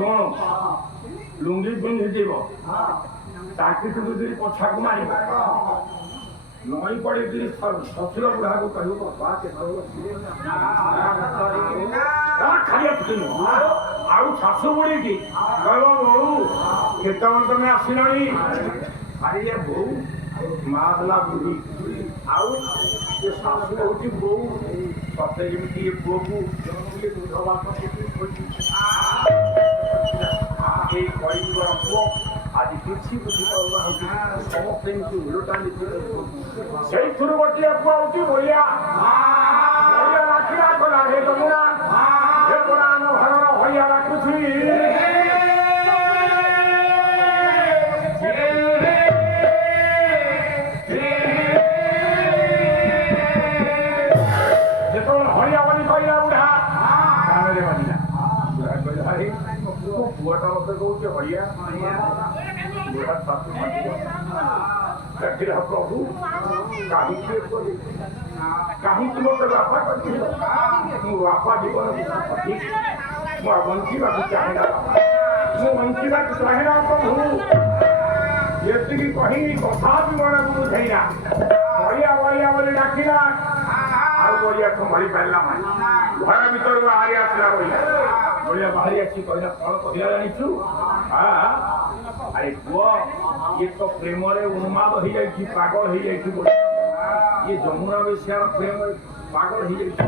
ଶୁଣ ଲୁଙ୍ଗି ପିନ୍ଧିଯିବ ତାକି ଯଦି ପଛାକୁ ମାରିବ ନଈ ପଡିକିରି ଶ୍ୱଶୁର ବୁଢାକୁ କହିବ ଖାଇବା ଫୁଟିନ ଆଉ ଶାଶୁ ବୁଢୀକି କହିବ ବୋଉ କେତେବେଳେ ତମେ ଆସିଲଣି ଆରେ ବୋଉ ମା ହେଲା ବୁଢୀ ଆଉ ଏ ଶାଶୁ ହଉଛି ବୋଉ ସତେ ଯେମିତି ଏ ପୁଅକୁ ଦୁଧ ଭାତ ଏଇ କହିବାର ପୁଅ ଆଜି କିଛି ବୁଝିପାରୁନାହାନ୍ତି ସମସ୍ତେ ଏମିତି ଉଲଟାନ୍ତି ସେଇଥିରୁ ଗୋଟିଏ ପୁଅ ହଉଛି ବଳିଆ ରାଖିଲା କଲା ହେ ତମୁନା ହେ ପରା ଆମ ଘରର ଭଳିଆ ରାଖୁଛି ଯେତେବେଳେ ହଳିଆ ବୋଲି କହିଲା ବୁଢା କାନରେ ବାଜିଲା ବୁଢା କହିଲା ଆରେ ପୁଅଟା ମତେ କହୁଛି ହଳିଆ ବୁଢା ଶାଶୁ ଦେଖିଲା ପ୍ରଭୁ କାହିଁକି କାହିଁକି ମତେ ବାପା କରିଥିଲ ମୁଁ ବାପା ଜୀବନ ମୁଁ ବଞ୍ଚିବାକୁ ଚାହେଁନା ମୁଁ ବଞ୍ଚିବାକୁ ଚାହେଁନା ପ୍ରଭୁ ଯେତିକି କହିନି କଥା ବି ମନକୁ ବୁଝେଇନା ବଳିଆ ବଳିଆ ବୋଲି ଡାକିଲା ଆଉ ବଳିଆ ସମ୍ଭାଳି ପାରିଲା ନାହିଁ ଘର ଭିତରୁ ବାହାରି ଆସିଲା ବଳିଆ ବାହାରି ଆସି କହିଲା କଣ କହିଲା ଜାଣିଛୁ ଆରେ ପୁଅ ଇଏ ତ ପ୍ରେମରେ ଉନ୍ମାଦ ହେଇଯାଇଛି ପାଗଳ ହେଇଯାଇଛି ଇଏ ଯମୁନା ବେଶ୍ୟାର ପ୍ରେମରେ ପାଗଳ ହେଇଯାଇଛି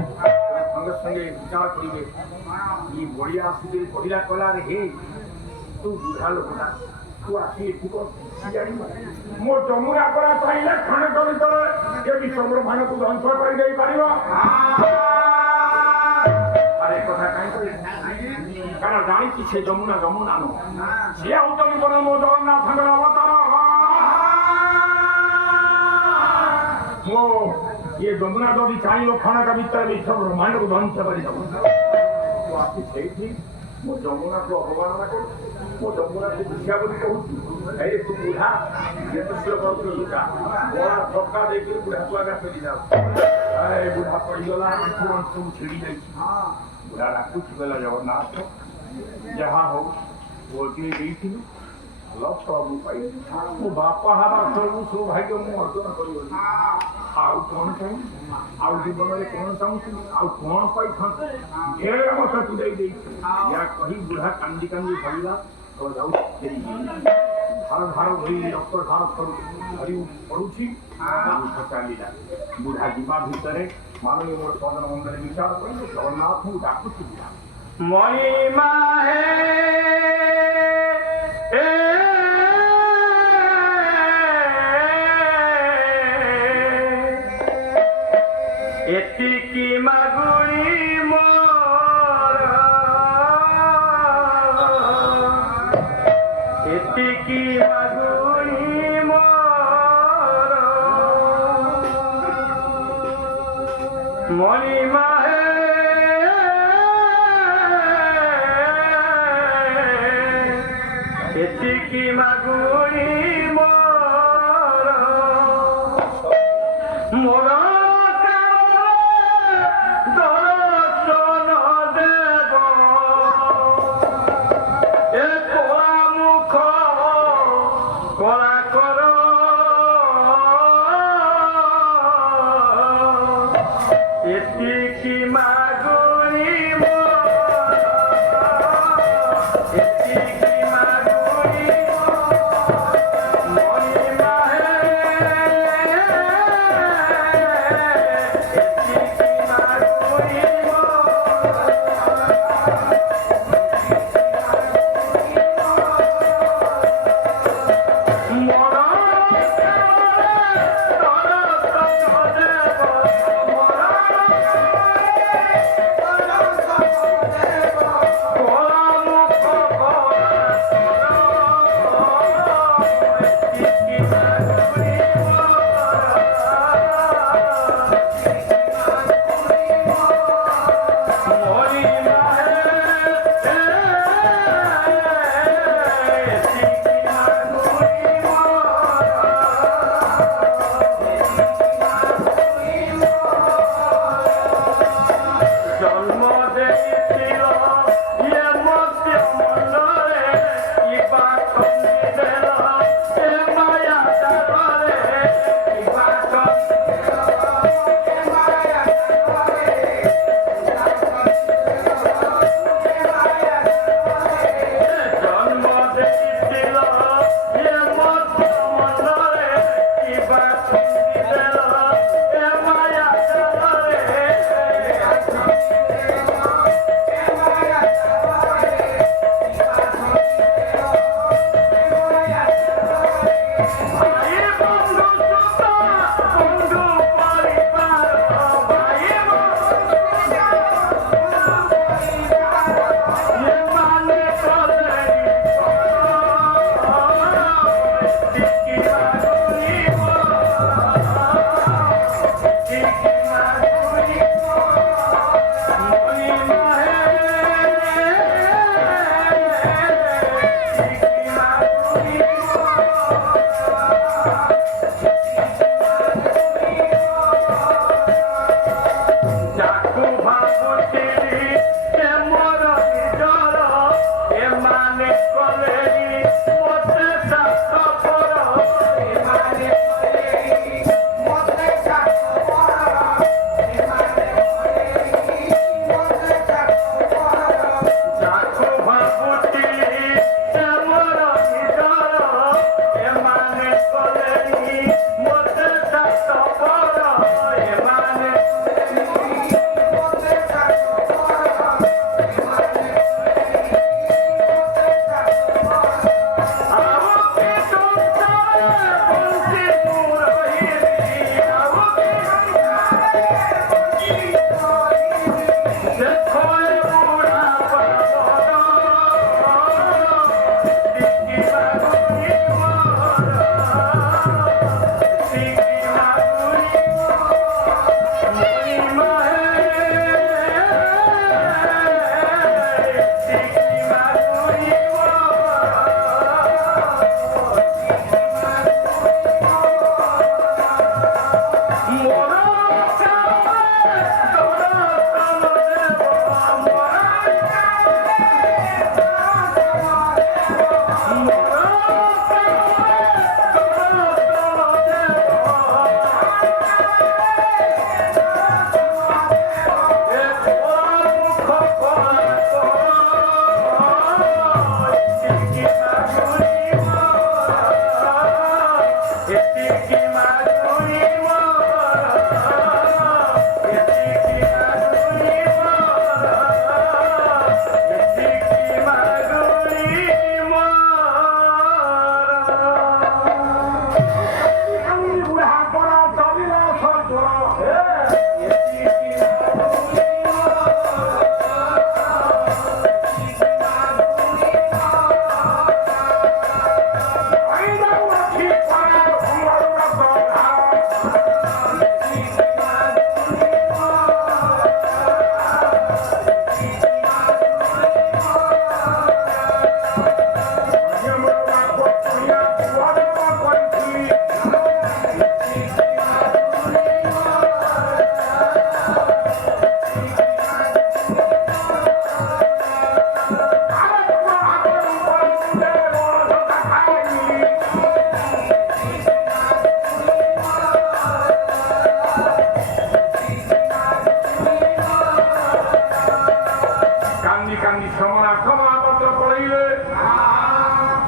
ସଙ୍ଗେ ସଙ୍ଗେ ବିଚାର କରିବେ ଇଏ ବଳିଆ ଆସିକି କହିଲା କଲାରେ ହେ ତୁ ବୁଢା ଲୋକଟା ତୁ ଆସି ଏଠି ଜାଣିବ ମୋ ଯମୁନା ପରା ଚାହିଁଲେ ଖଣ୍ଡକ ଭିତରେ ଏ ବିଶ୍ୱର ଭାନକୁ ଧ୍ୱଂସ କରିଦେଇ ପାରିବ ଆରେ କଥା କାହିଁକି କାରଣ ଜାଣିଛି ସେ ଯମୁନା ନୁହଁ ସିଏ ହଉଛନ୍ତି ବଡ଼ ମୋ ଜଗନ୍ନାଥଙ୍କର ଅବତାର ମୋ ଇଏ ଯମୁନା ଯଦି ଚାହିଁବ ଖଣକ ଭିତରେ ବିଶ୍ୱ ବ୍ରହ୍ମାଣ୍ଡକୁ ଧ୍ୱଂସ କରିଦେବ ଆସି ସେଇଠି ମୋ ଯମୁନାକୁ ଅବମାନନା କରୁଛି ମୋ ଯମୁନାକୁ ବୁଝିବା ବୋଲି କହୁଛି ଏଇ ତୁ ବୁଢା ଯେତେ ଶୀଳ କରୁଛୁ ବୁଢା ବଳା ଧକ୍କା ଦେଇକି ବୁଢାକୁ ଆଗା ଫେରିଯାଉ ଏ ବୁଢା ପଡ଼ିଗଲା ଆଣ୍ଠୁ ସବୁ ଛିଡ଼ି ଯାଇଛି ବୁଢା ଡାକୁଛି କହିଲା ଜଗନ୍ନାଥ ଯାହା ହଉ ପୁଅଟିଏ ଦେଇଥିଲୁ ଭଲ ସବୁ ପାଇଲି ମୋ ବାପା ହେବା ସବୁ ସୌଭାଗ୍ୟ ମୁଁ ଅର୍ଜନ କରିଗଲି ଆଉ କଣ ଚାହିଁବି ଆଉ ଜୀବନରେ କଣ ଚାହୁଁଥିଲି ଆଉ କଣ ପାଇଥାନ୍ତି ଢେର ମତେ ତୁ ଦେଇଛି ଏହା କହି ବୁଢା କାନ୍ଦି କାନ୍ଦି ଭାବିଲା ଧାର ଧାର ଧରି ରକ୍ତ ଧାର ଧରି ପଡୁଛି ଚାଲିଲା ବୁଢା ଯିବା ଭିତରେ ମାନନୀୟ ମୋର ସଦନ ମଣ୍ଡଳରେ ବିଚାର କରି ଜଗନ୍ନାଥଙ୍କୁ ଡାକୁଛି ବୁଢା ମହିମା ଏତିକି ମାଗୁଣି ମୋର ଏତିକି ମାଗୁଣି ମୋର ମଣିମା ଏତିକି ମାଗୁଣି ମୋର ମୋର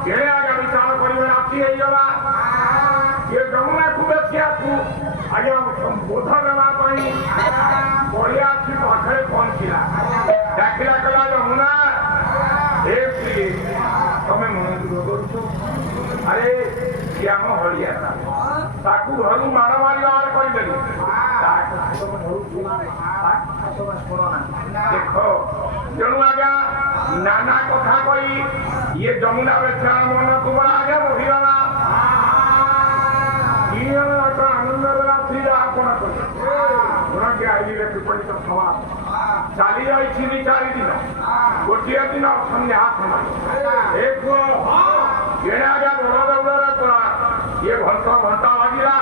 କେଣେ ଆଜ୍ଞା ବିଚାର କରିବେ ରାତି ହେଇଗଲା ଏ ଯମୁନାକୁ ଦେଖିବାକୁ ଆଜ୍ଞା ବୋଧ ଦେବା ପାଇଁ ବଢିଆ ଆସି ପାଖରେ ପହଞ୍ଚିଲା ଡାକିଲା କଲା ଯମୁନା ଏ ତମେ ମନୋଯୋଗ କରୁଛ ଆରେ ସିଏ ଆମ ହଳିଆ ତାକୁ ଘରୁ ମାଡ଼ ମାରିବାର କରିଦେଲି ଦେଖ ତେଣୁ ଆଜ୍ଞା ନାନା କଥା କହି ଇଏ ଯମୁନା ବେଚାର ମନକୁ ଆଜ୍ଞା ରହିଗଲା ଆନନ୍ଦ ଦେଲା ସ୍ତ୍ରୀ ଆପଣ କଲେ ଆଇଲେ ବିପରୀତ ସମାଜ ଚାଲି ଯାଇଛି ଦି 4 ଦିନ ଗୋଟିଏ ଦିନ ସନ୍ଧ୍ୟା ସମୟ ଏ ପୁଅ ଏଣେ ଆଜ୍ଞା ବଡ଼ ଦୌଡ଼ରେ ପୁରା ଇଏ ଘଣ୍ଟ ବାଜିଲା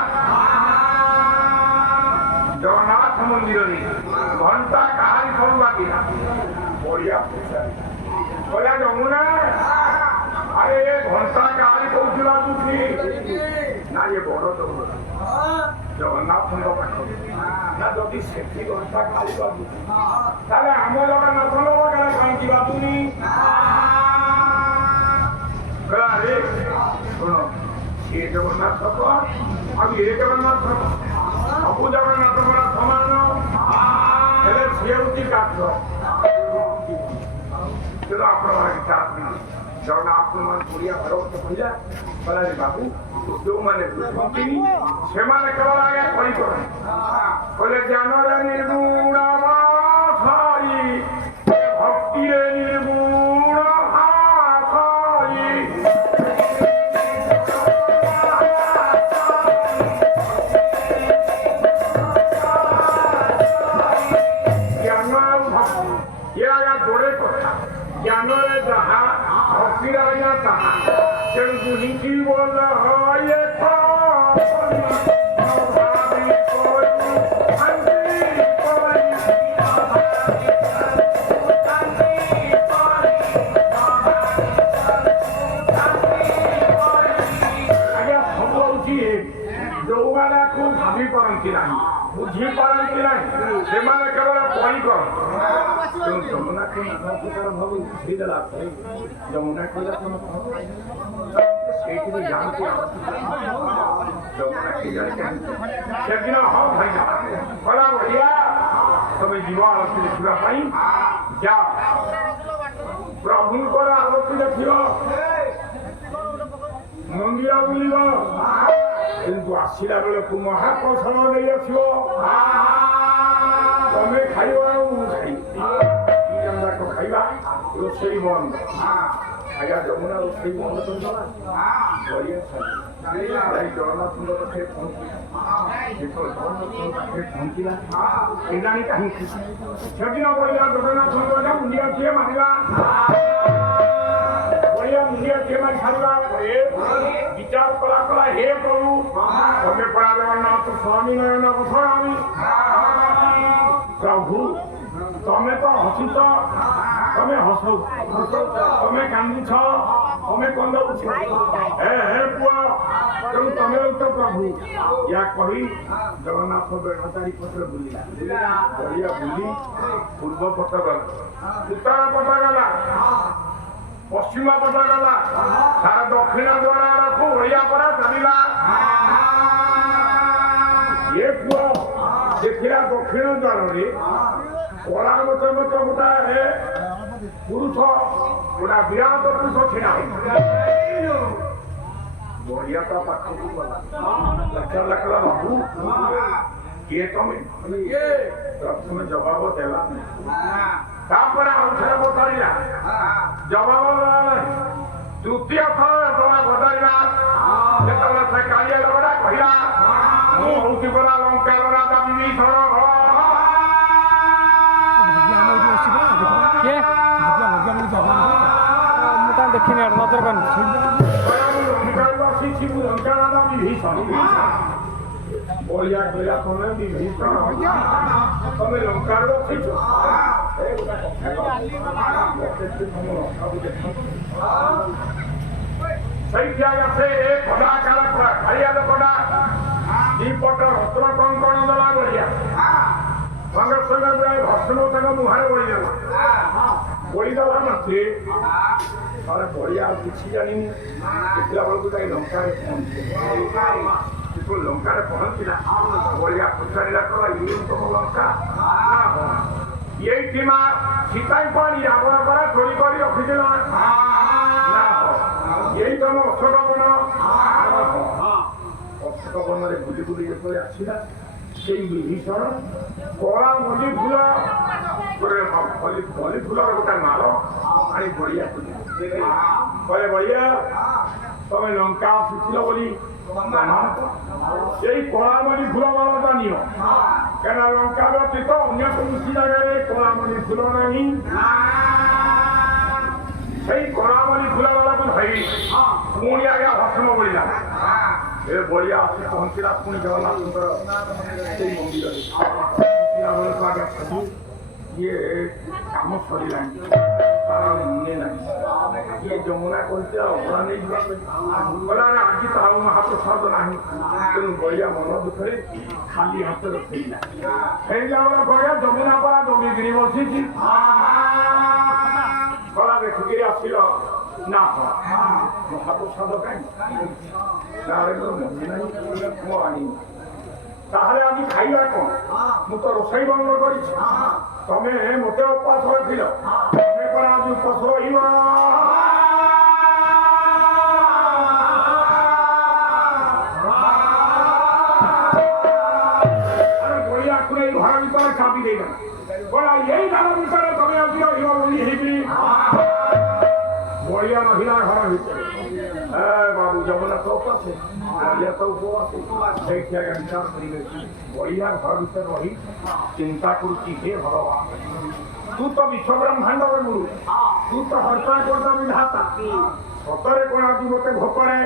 ଜଗନ୍ନାଥ ମନ୍ଦିରରେ ଘଣ୍ଟା କାହାରି ସବୁ ବାଜିଲା ବଢିଆ କହିଲା ଯମୁନା ଆରେ ଏ ଘଣ୍ଟା କାହାରି କହୁଛୁ ବାଜୁଛି ନା ଇଏ ବଡ ଦୌଡ଼ ଜଗନ୍ନାଥଙ୍କ ପାଖରେ ନା ଯଦି ସେଠି ଘଣ୍ଟା କାହାରି ବାଜୁଛି ତାହେଲେ ଆମ ଜଗନ୍ନାଥଙ୍କ ପାଖରେ କାହିଁକି ବାଜୁନି ଆରେ ଶୁଣ ସିଏ ଜଗନ୍ନାଥ ଆଉ ଏ ଜଗନ୍ନାଥ ସବୁ ଜଗନ୍ନାଥଙ୍କର ସମାନ ହେଲେ ସିଏ ହେଉଛି କାଠ ତେଣୁ ଆପଣମାନେ ଜଗନ୍ନାଥ ଓଡ଼ିଆ ଭାଗବତ କହିଲା କହିଲା ବାବୁ ଯୋଉମାନେ ବୁଝନ୍ତିନି ସେମାନେ କେବଳ ଆଜ୍ଞା କହିପାରନ୍ତି କହିଲେ ଜ୍ଞାନରେ ନିର୍ଗୁଣ ଭକ୍ତିରେ ନିର୍ଗୁଣ জ্ঞানরে যাহা ভক্তির আজ্ঞা তাহা তেণু দুহিটি বল হয় ଆଜ୍ଞା ସବୁ ହଉଛି ଯୋଉମାନଙ୍କୁ ଭାବି ପାରନ୍ତି ନାହିଁ ବୁଝି ପାରନ୍ତି ନାହିଁ ସେମାନେ କେବଳ କହି କରନ୍ତି ଯମୁନାକୁ ନାନା ପ୍ରକାର ଭାବୁ ବୁଝିଦେଲା ଯମୁନା କହିଲା ତମେ ସେଇଠି ଯାଆନ୍ତି ସେଦିନ ହଁ ଭାଇନା କହିଲା ବଢିଆ ତମେ ଯିବ ଆଳତୀ ଦେଖିବା ପାଇଁ ଯାଅ ପ୍ରଭୁଙ୍କର ଆଳତୀ ଦେଖିବ ମନ୍ଦିର ବୁଲିବ କିନ୍ତୁ ଆସିଲା ବେଳକୁ ମହାପ୍ରସାଦ ନେଇ ଆସିବ ତମେ ଖାଇବ ଆଉ ମୁଁ ଖାଇବି ଖାଇବା ରୋଷେଇ ବନ୍ଦ ଆଜ୍ଞା ଯମୁନା ରୋଷେଇ ବନ୍ଦ କରିଦେଲା ଜଗନ୍ନାଥଙ୍କ ପାଖରେ ପହଞ୍ଚିଲା କେଜାଣି କାହିଁକି ସେଦିନ ବଢିଆ ଜଗନ୍ନାଥଙ୍କ ମୁଣ୍ଡିଆ କିଏ ମାରିଲା ବଢିଆ ମୁଣ୍ଡିଆ କିଏ ମାରି ସାରିବା ପରେ ବିଚାର କଲା ହେ ପ୍ରଭୁ ତମେ ପରା ଜଗନ୍ନାଥ ସ୍ୱାମୀ ନୟନ ବସରାମୀ ପ୍ରଭୁ ତମେ ତ ହସୁଛ ତମେ ହସଉ ତମେ କାନ୍ଦୁଛ ତମେ କନ୍ଦଉଛ ହେ ପୁଅ ତେଣୁ ତମେ ତ ପ୍ରଭୁ ୟା କହି ଜଗନ୍ନାଥ ବେଢ଼ ଚାରିପଟରେ ବୁଲିଲା ବଢିଆ ବୁଲି ପୂର୍ବ ପଟ ଗଲା ଉତ୍ତର ପଟ ଗଲା ପଶ୍ଚିମ ପଟ ଗଲା ତାର ଦକ୍ଷିଣ ଦ୍ୱାରକୁ ଓଡ଼ିଆ ପରା ଚାଲିଲା ଏ ପୁଅ ଦେଖିଲା ଦକ୍ଷିଣ ଦ୍ୱାରରେ କଳା ମଚ ଗୋଟାଏ ପୁରୁଷ ଗୋଟା ବିରାଟ ପୁରୁଷ ଛିଡ଼ା ବଢିଆ ତା ପାଖକୁ ଗଲା ଲେଖିଲା ବାବୁ କିଏ ତମେ ପ୍ରଥମେ ଜବାବ ଦେଲା ତାପରେ ଆଉ ଥରେ ପଚାରିଲା ଜବାବ ଦେଲା ନାହିଁ ତୃତୀୟ ଥର ତମେ ପଚାରିଲା ଯେତେବେଳେ ସେ କାଳିଆ ଲୋକଟା କହିଲା ମୁଁ ହଉଛି ପରା ଲଙ୍କାର ରାଜା ବିଭୀଷଣ ଦେଖିନି ନଜର କରିନି ବଳିଆ କହିଲା ତମେ ବିଭୀଷଣ ତମେ ଲଙ୍କାର ବସିଛ ସେଇଠି ଆଜ୍ଞା ସେ କଦା କାଳ କାଳିଆ ଲୋକଟା ଦିପଟ ରତ୍ନ କଙ୍କଣ ଦେଲା ବଳିଆ ସଙ୍ଗେ ସଙ୍ଗେ ଭସ୍ମ ତାଙ୍କ ମୁହଁରେ ବଳିଦେଲା ବଳିଦେଲା ମାତ୍ରେ अरे बढ़िया किसी जानी देखला बेलू ताकि लंका पहुंचे लंका पहुंचला बढ़िया पचारा कला ये तुम लंका यही सीता पानी रावण द्वारा चोरी कर रखी यही तुम अशोक बन अशोक बन में बुली बुली जो आसला से विभीषण कला मल्ली फूल मल्ली फूल गोटे माल आनी बढ़िया कहे बढ़िया तुम लंका आसिल बोली यही कला मल्ली फूल मालटा नियो क्या लंका व्यतीत अन्य कौन जगह कला मल्ली फूल नहीं से कला मल्ली फूल वाला को धरी पुणी आगे भस्म बोला ए बढ़िया आसी पहुंचला पुणी जगन्नाथ मंदिर ये काम सर मुने ना ये जमुना कहते गला आज तो आउ महाप्रसाद ना तेणु बढ़िया मन दुखे खाली हाथ फेरला फेरला बेला बढ़िया जमुना पड़ा जमीगिरी बसी गला देखिक आसिल ना महाप्रसाद कहीं ताहले आज खाइबा कौन मु तो रोसई बंद कर तमें मत उपास रही आज उपास रहा बढ़िया घर भर चाबी देना बोला यही घर भर तमें आज रही बढ़िया महिला घर भर बाबू जमुना तो उपास बढ़िया तो उपवास विचार करेंगे बढ़िया घर भर रही चिंता करुच्ची हे भगवान तू तो विश्व ब्रह्मांड गुरु तू तो हर्षा करता विधाता सतरे कौन आज गोटे भोकरे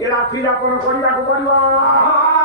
ये रात्रि यापन करने को पड़ो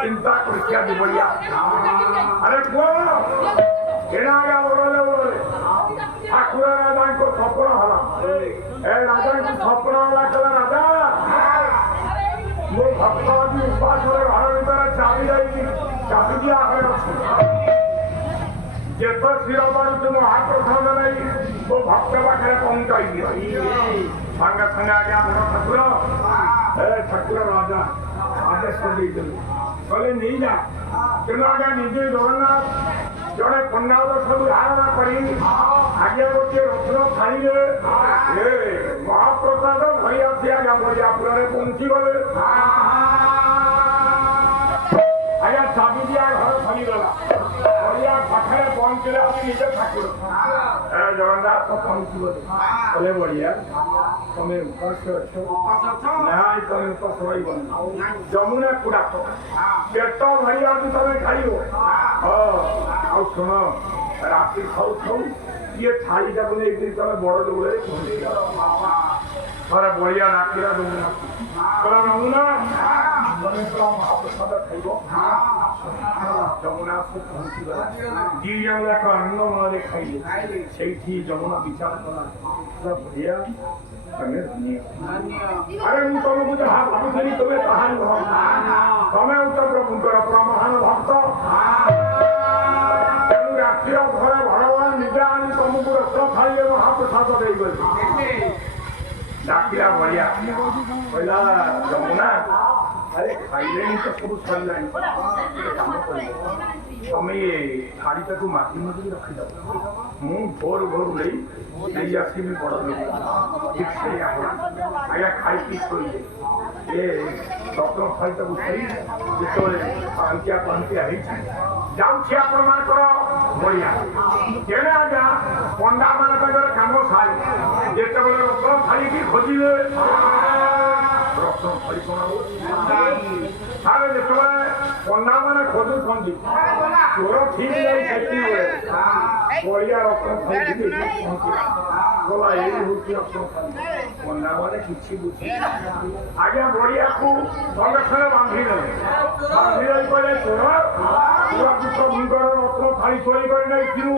चिंता कर बढ़िया अरे ठाकुर राजा को सपन हला राजा को सपन हला कला राजा मो भक्त आज उपास घर भीतर चाबी चाबी दिया जेत शिर मारू महाप्रसाद नहीं तो भक्त पाखे पहुंचाई सांगे सांगे आगे आम ठाकुर ठाकुर राजा आदेश कहले नहीं जा तेणु आज्ञा निजे जगन्नाथ जड़े पंडाल सब धारणा कर आगे गोटे रत्न छाड़े महाप्रसाद भई आसी आज्ञा बजापुर पहुंची गले आज्ञा चाबी दिया घर फरीगला बढ़िया ପାଖରେ ପହଞ୍ଚିଲେ ଆମେ ନିଜେ ଠାକୁର ଜଗନ୍ନାଥ ପହଞ୍ଚିବ କଲେ ବଢିଆ ତମେ ଉପାସ ଅଛ ନାଇଁ ତମେ ଉପାସ ରହିବନି ଯମୁନା କୁଡାକ ପେଟ ଭରି ଆଜି ତମେ ଖାଇବ ଆଉ ଶୁଣ ରାତି ଖାଉ ଖାଉ ଇଏ ଥାଳିଟାକୁ ନେଇକରି ତମେ ବଡ ଦୌଡ଼ରେ ପହଞ୍ଚିବ ଥରେ ବଢିଆ ଡାକିଲା ଯମୁନା କହିଲା ଯମୁନା ତମେ ତ ମହାପ୍ରସାଦ ଖାଇବ ଯମୁନା ପହଞ୍ଚିଗଲା ଦି ଜଣ ଯାକ ଆନନ୍ଦ ମନରେ ଖାଇଲେ ସେଇଠି ଯମୁନା ବିଚାର କଲା ବଢିଆ ତମେ ଧନ୍ୟ ଆରେ ମୁଁ ତମକୁ ଯାହା ଭାବୁଥିଲି ତମେ ତାହା ନୁହଁ ତମେ ଉଚ୍ଚ ପ୍ରଭୁଙ୍କର ପୁରା ମହାନ ଭକ୍ତ ତେଣୁ ରାତିର ଘରେ ଭଗବାନ ନିଜେ ଆଣି ତମକୁ ରଥ ଖାଇଲେ ମହାପ୍ରସାଦ ଦେଇଗଲେ ଡାକିଲା ବଢିଆ କହିଲା ଯମୁନା ଆରେ ଖାଇଲେଣି ତ ସବୁ ସରିଲାଣି କାମ କରିବ ତମେ ଏ ଥାଳିଟାକୁ ମାଟି ମାଟିକି ରଖିଦବ ମୁଁ ଭୋରୁ ଭୋରୁ ନେଇ ଆସିବି ବଡ ଲୋକ ଠିକ ସେଇଆ ଆଜ୍ଞା ଖାଇକି ଶୋଇଲେ ଏ ରତ୍ନ ଥାଳିଟାକୁ ଛାଡ଼ି ଯେତେବେଳେ ପାଣିଆ ହେଇଛି ଯାଉଛି ଆପଣମାନଙ୍କର ବଢିଆ ତେଣେ ଆଜ୍ଞା ପଣ୍ଡା ମାନଙ୍କର କାମ ସାରି ଯେତେବେଳେ ରତ୍ନ ଥାଳିକି ଖୋଜିବେ ରତ୍ନ ଥାଳି କଣ ତାହେଲେ ଯେତେବେଳେ ପଣ୍ଡା ମାନେ ଖୋଜୁଛନ୍ତି ଚୋର ଠିକ ନାହିଁ ସେଠି ହୁଏ ବଢିଆ ରତ୍ନ ଥାଳି ଗଲା ଏଇ ହଉଛି ରତ୍ନ ଥାଳି ପଣ୍ଡା ମାନେ କିଛି ବୁଝି ଆଜ୍ଞା ବଢିଆକୁ ସଙ୍ଗେ ସଙ୍ଗେ ବାନ୍ଧି ଦେଲେ କହିଲେ ଚୋର ପ୍ରଭୁଙ୍କର ରତ୍ନ ଥାଳି ଚୋରି କରି ନେଇଥିଲୁ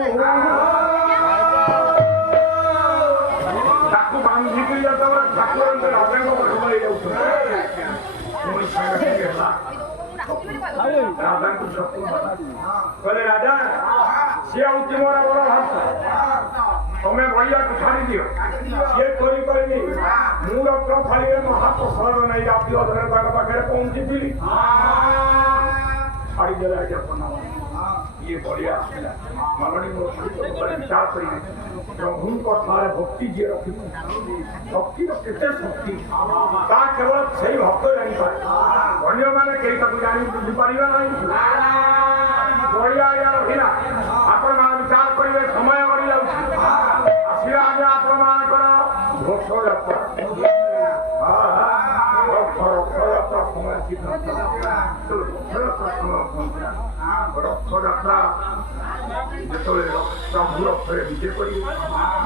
ତାକୁ ବାନ୍ଧିକି ଯେତେବେଳେ ଠାକୁରଙ୍କ ରାଜାଙ୍କ ପାଖକୁ ନେଇଯାଉଛନ୍ତି ପୁଣି ସାଙ୍ଗେ ସାଙ୍ଗେ ହେଲା ରାଜାଙ୍କୁ କହିଲେ ରାଜା ସିଏ ହଉଛି ମୋର ବଡ ଭକ୍ତ ତମେ ବଢିଆକୁ ଛାଡ଼ି ଦିଅ ସିଏ ଚୋରି କରିନି ମୁଁ ରତ୍ନ ଥାଳିରେ ମହାପ୍ରସାଦ ନେଇ ରାତି ଅଧରେ ତାଙ୍କ ପାଖରେ ପହଞ୍ଚିଥିଲି ଛାଡ଼ିଦେଲେ ଆଜ୍ଞା ପଣ୍ଡା ଇଏ ବଢିଆ ଆସିଲା ମାଗଣୀ ମୋ ବିଚାର କରିବେ ପ୍ରଭୁଙ୍କ ଠାରେ ଭକ୍ତି ଯିଏ ରଖିବ ଭକ୍ତିର କେତେ ଶକ୍ତି ତା କେବଳ ସେଇ ଭକ୍ତ ଜାଣିପାରେ ଅନ୍ୟମାନେ କେହି ତାକୁ ଜାଣି ବୁଝିପାରିବେ ନାହିଁ ବଢିଆ ଆଜ୍ଞା ରଖିଲା ଆପଣମାନେ ବିଚାର କରିବେ ସମୟ ଗଡ଼ି ଯାଉଛି ଆସିଲା ଆଜ୍ଞା ଆପଣମାନଙ୍କର ଘୋଷଯାତ୍ରା ରଥଯାତ୍ରା ସମୟ ରଥଯାତ୍ରା ଯେତେବେଳେ ପ୍ରଭୁ ରଥରେ ବିଜେ କରିବେ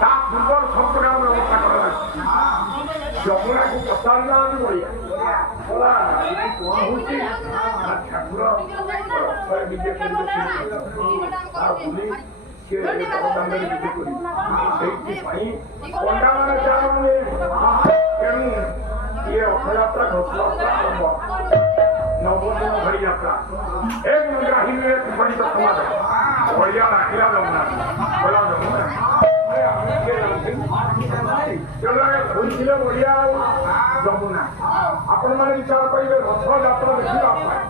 ତା ପୂର୍ବରୁ ସବୁ ପ୍ରକାର ବ୍ୟବସ୍ଥା କରାଯାଉଛି ଯମୁନାକୁ ପଚାରିଲା ବଢିଆ କଲା କଣ ହଉଛି ଠାକୁର ରଥରେ ବିଜେ କରିବେ ତା ବୋଲି ସିଏ ଦାଣ୍ଡରେ ବିଜେ କରିବେ ସେଇଥିପାଇଁ ପଣ୍ଡାମାନେ ଚାହୁଁନି ତେଣୁ ଇଏ ରଥଯାତ୍ରା ଘୋଷଯାତ୍ରା ଆରମ୍ଭ ନବଦିନ ଧରି ଯାତ୍ରା ଏକ ଗ୍ରାହୀରେ କୁପଣିତ ସମାଜ ବଢିଆ ଡାକିଲା ଯମୁନା କହିଲା ଯମୁନା କହିଥିଲେ ବଢିଆ ଯମୁନା ଆପଣମାନେ ବିଚାର କରିବେ ରଥଯାତ୍ରା ଦେଖିବା ପାଇଁ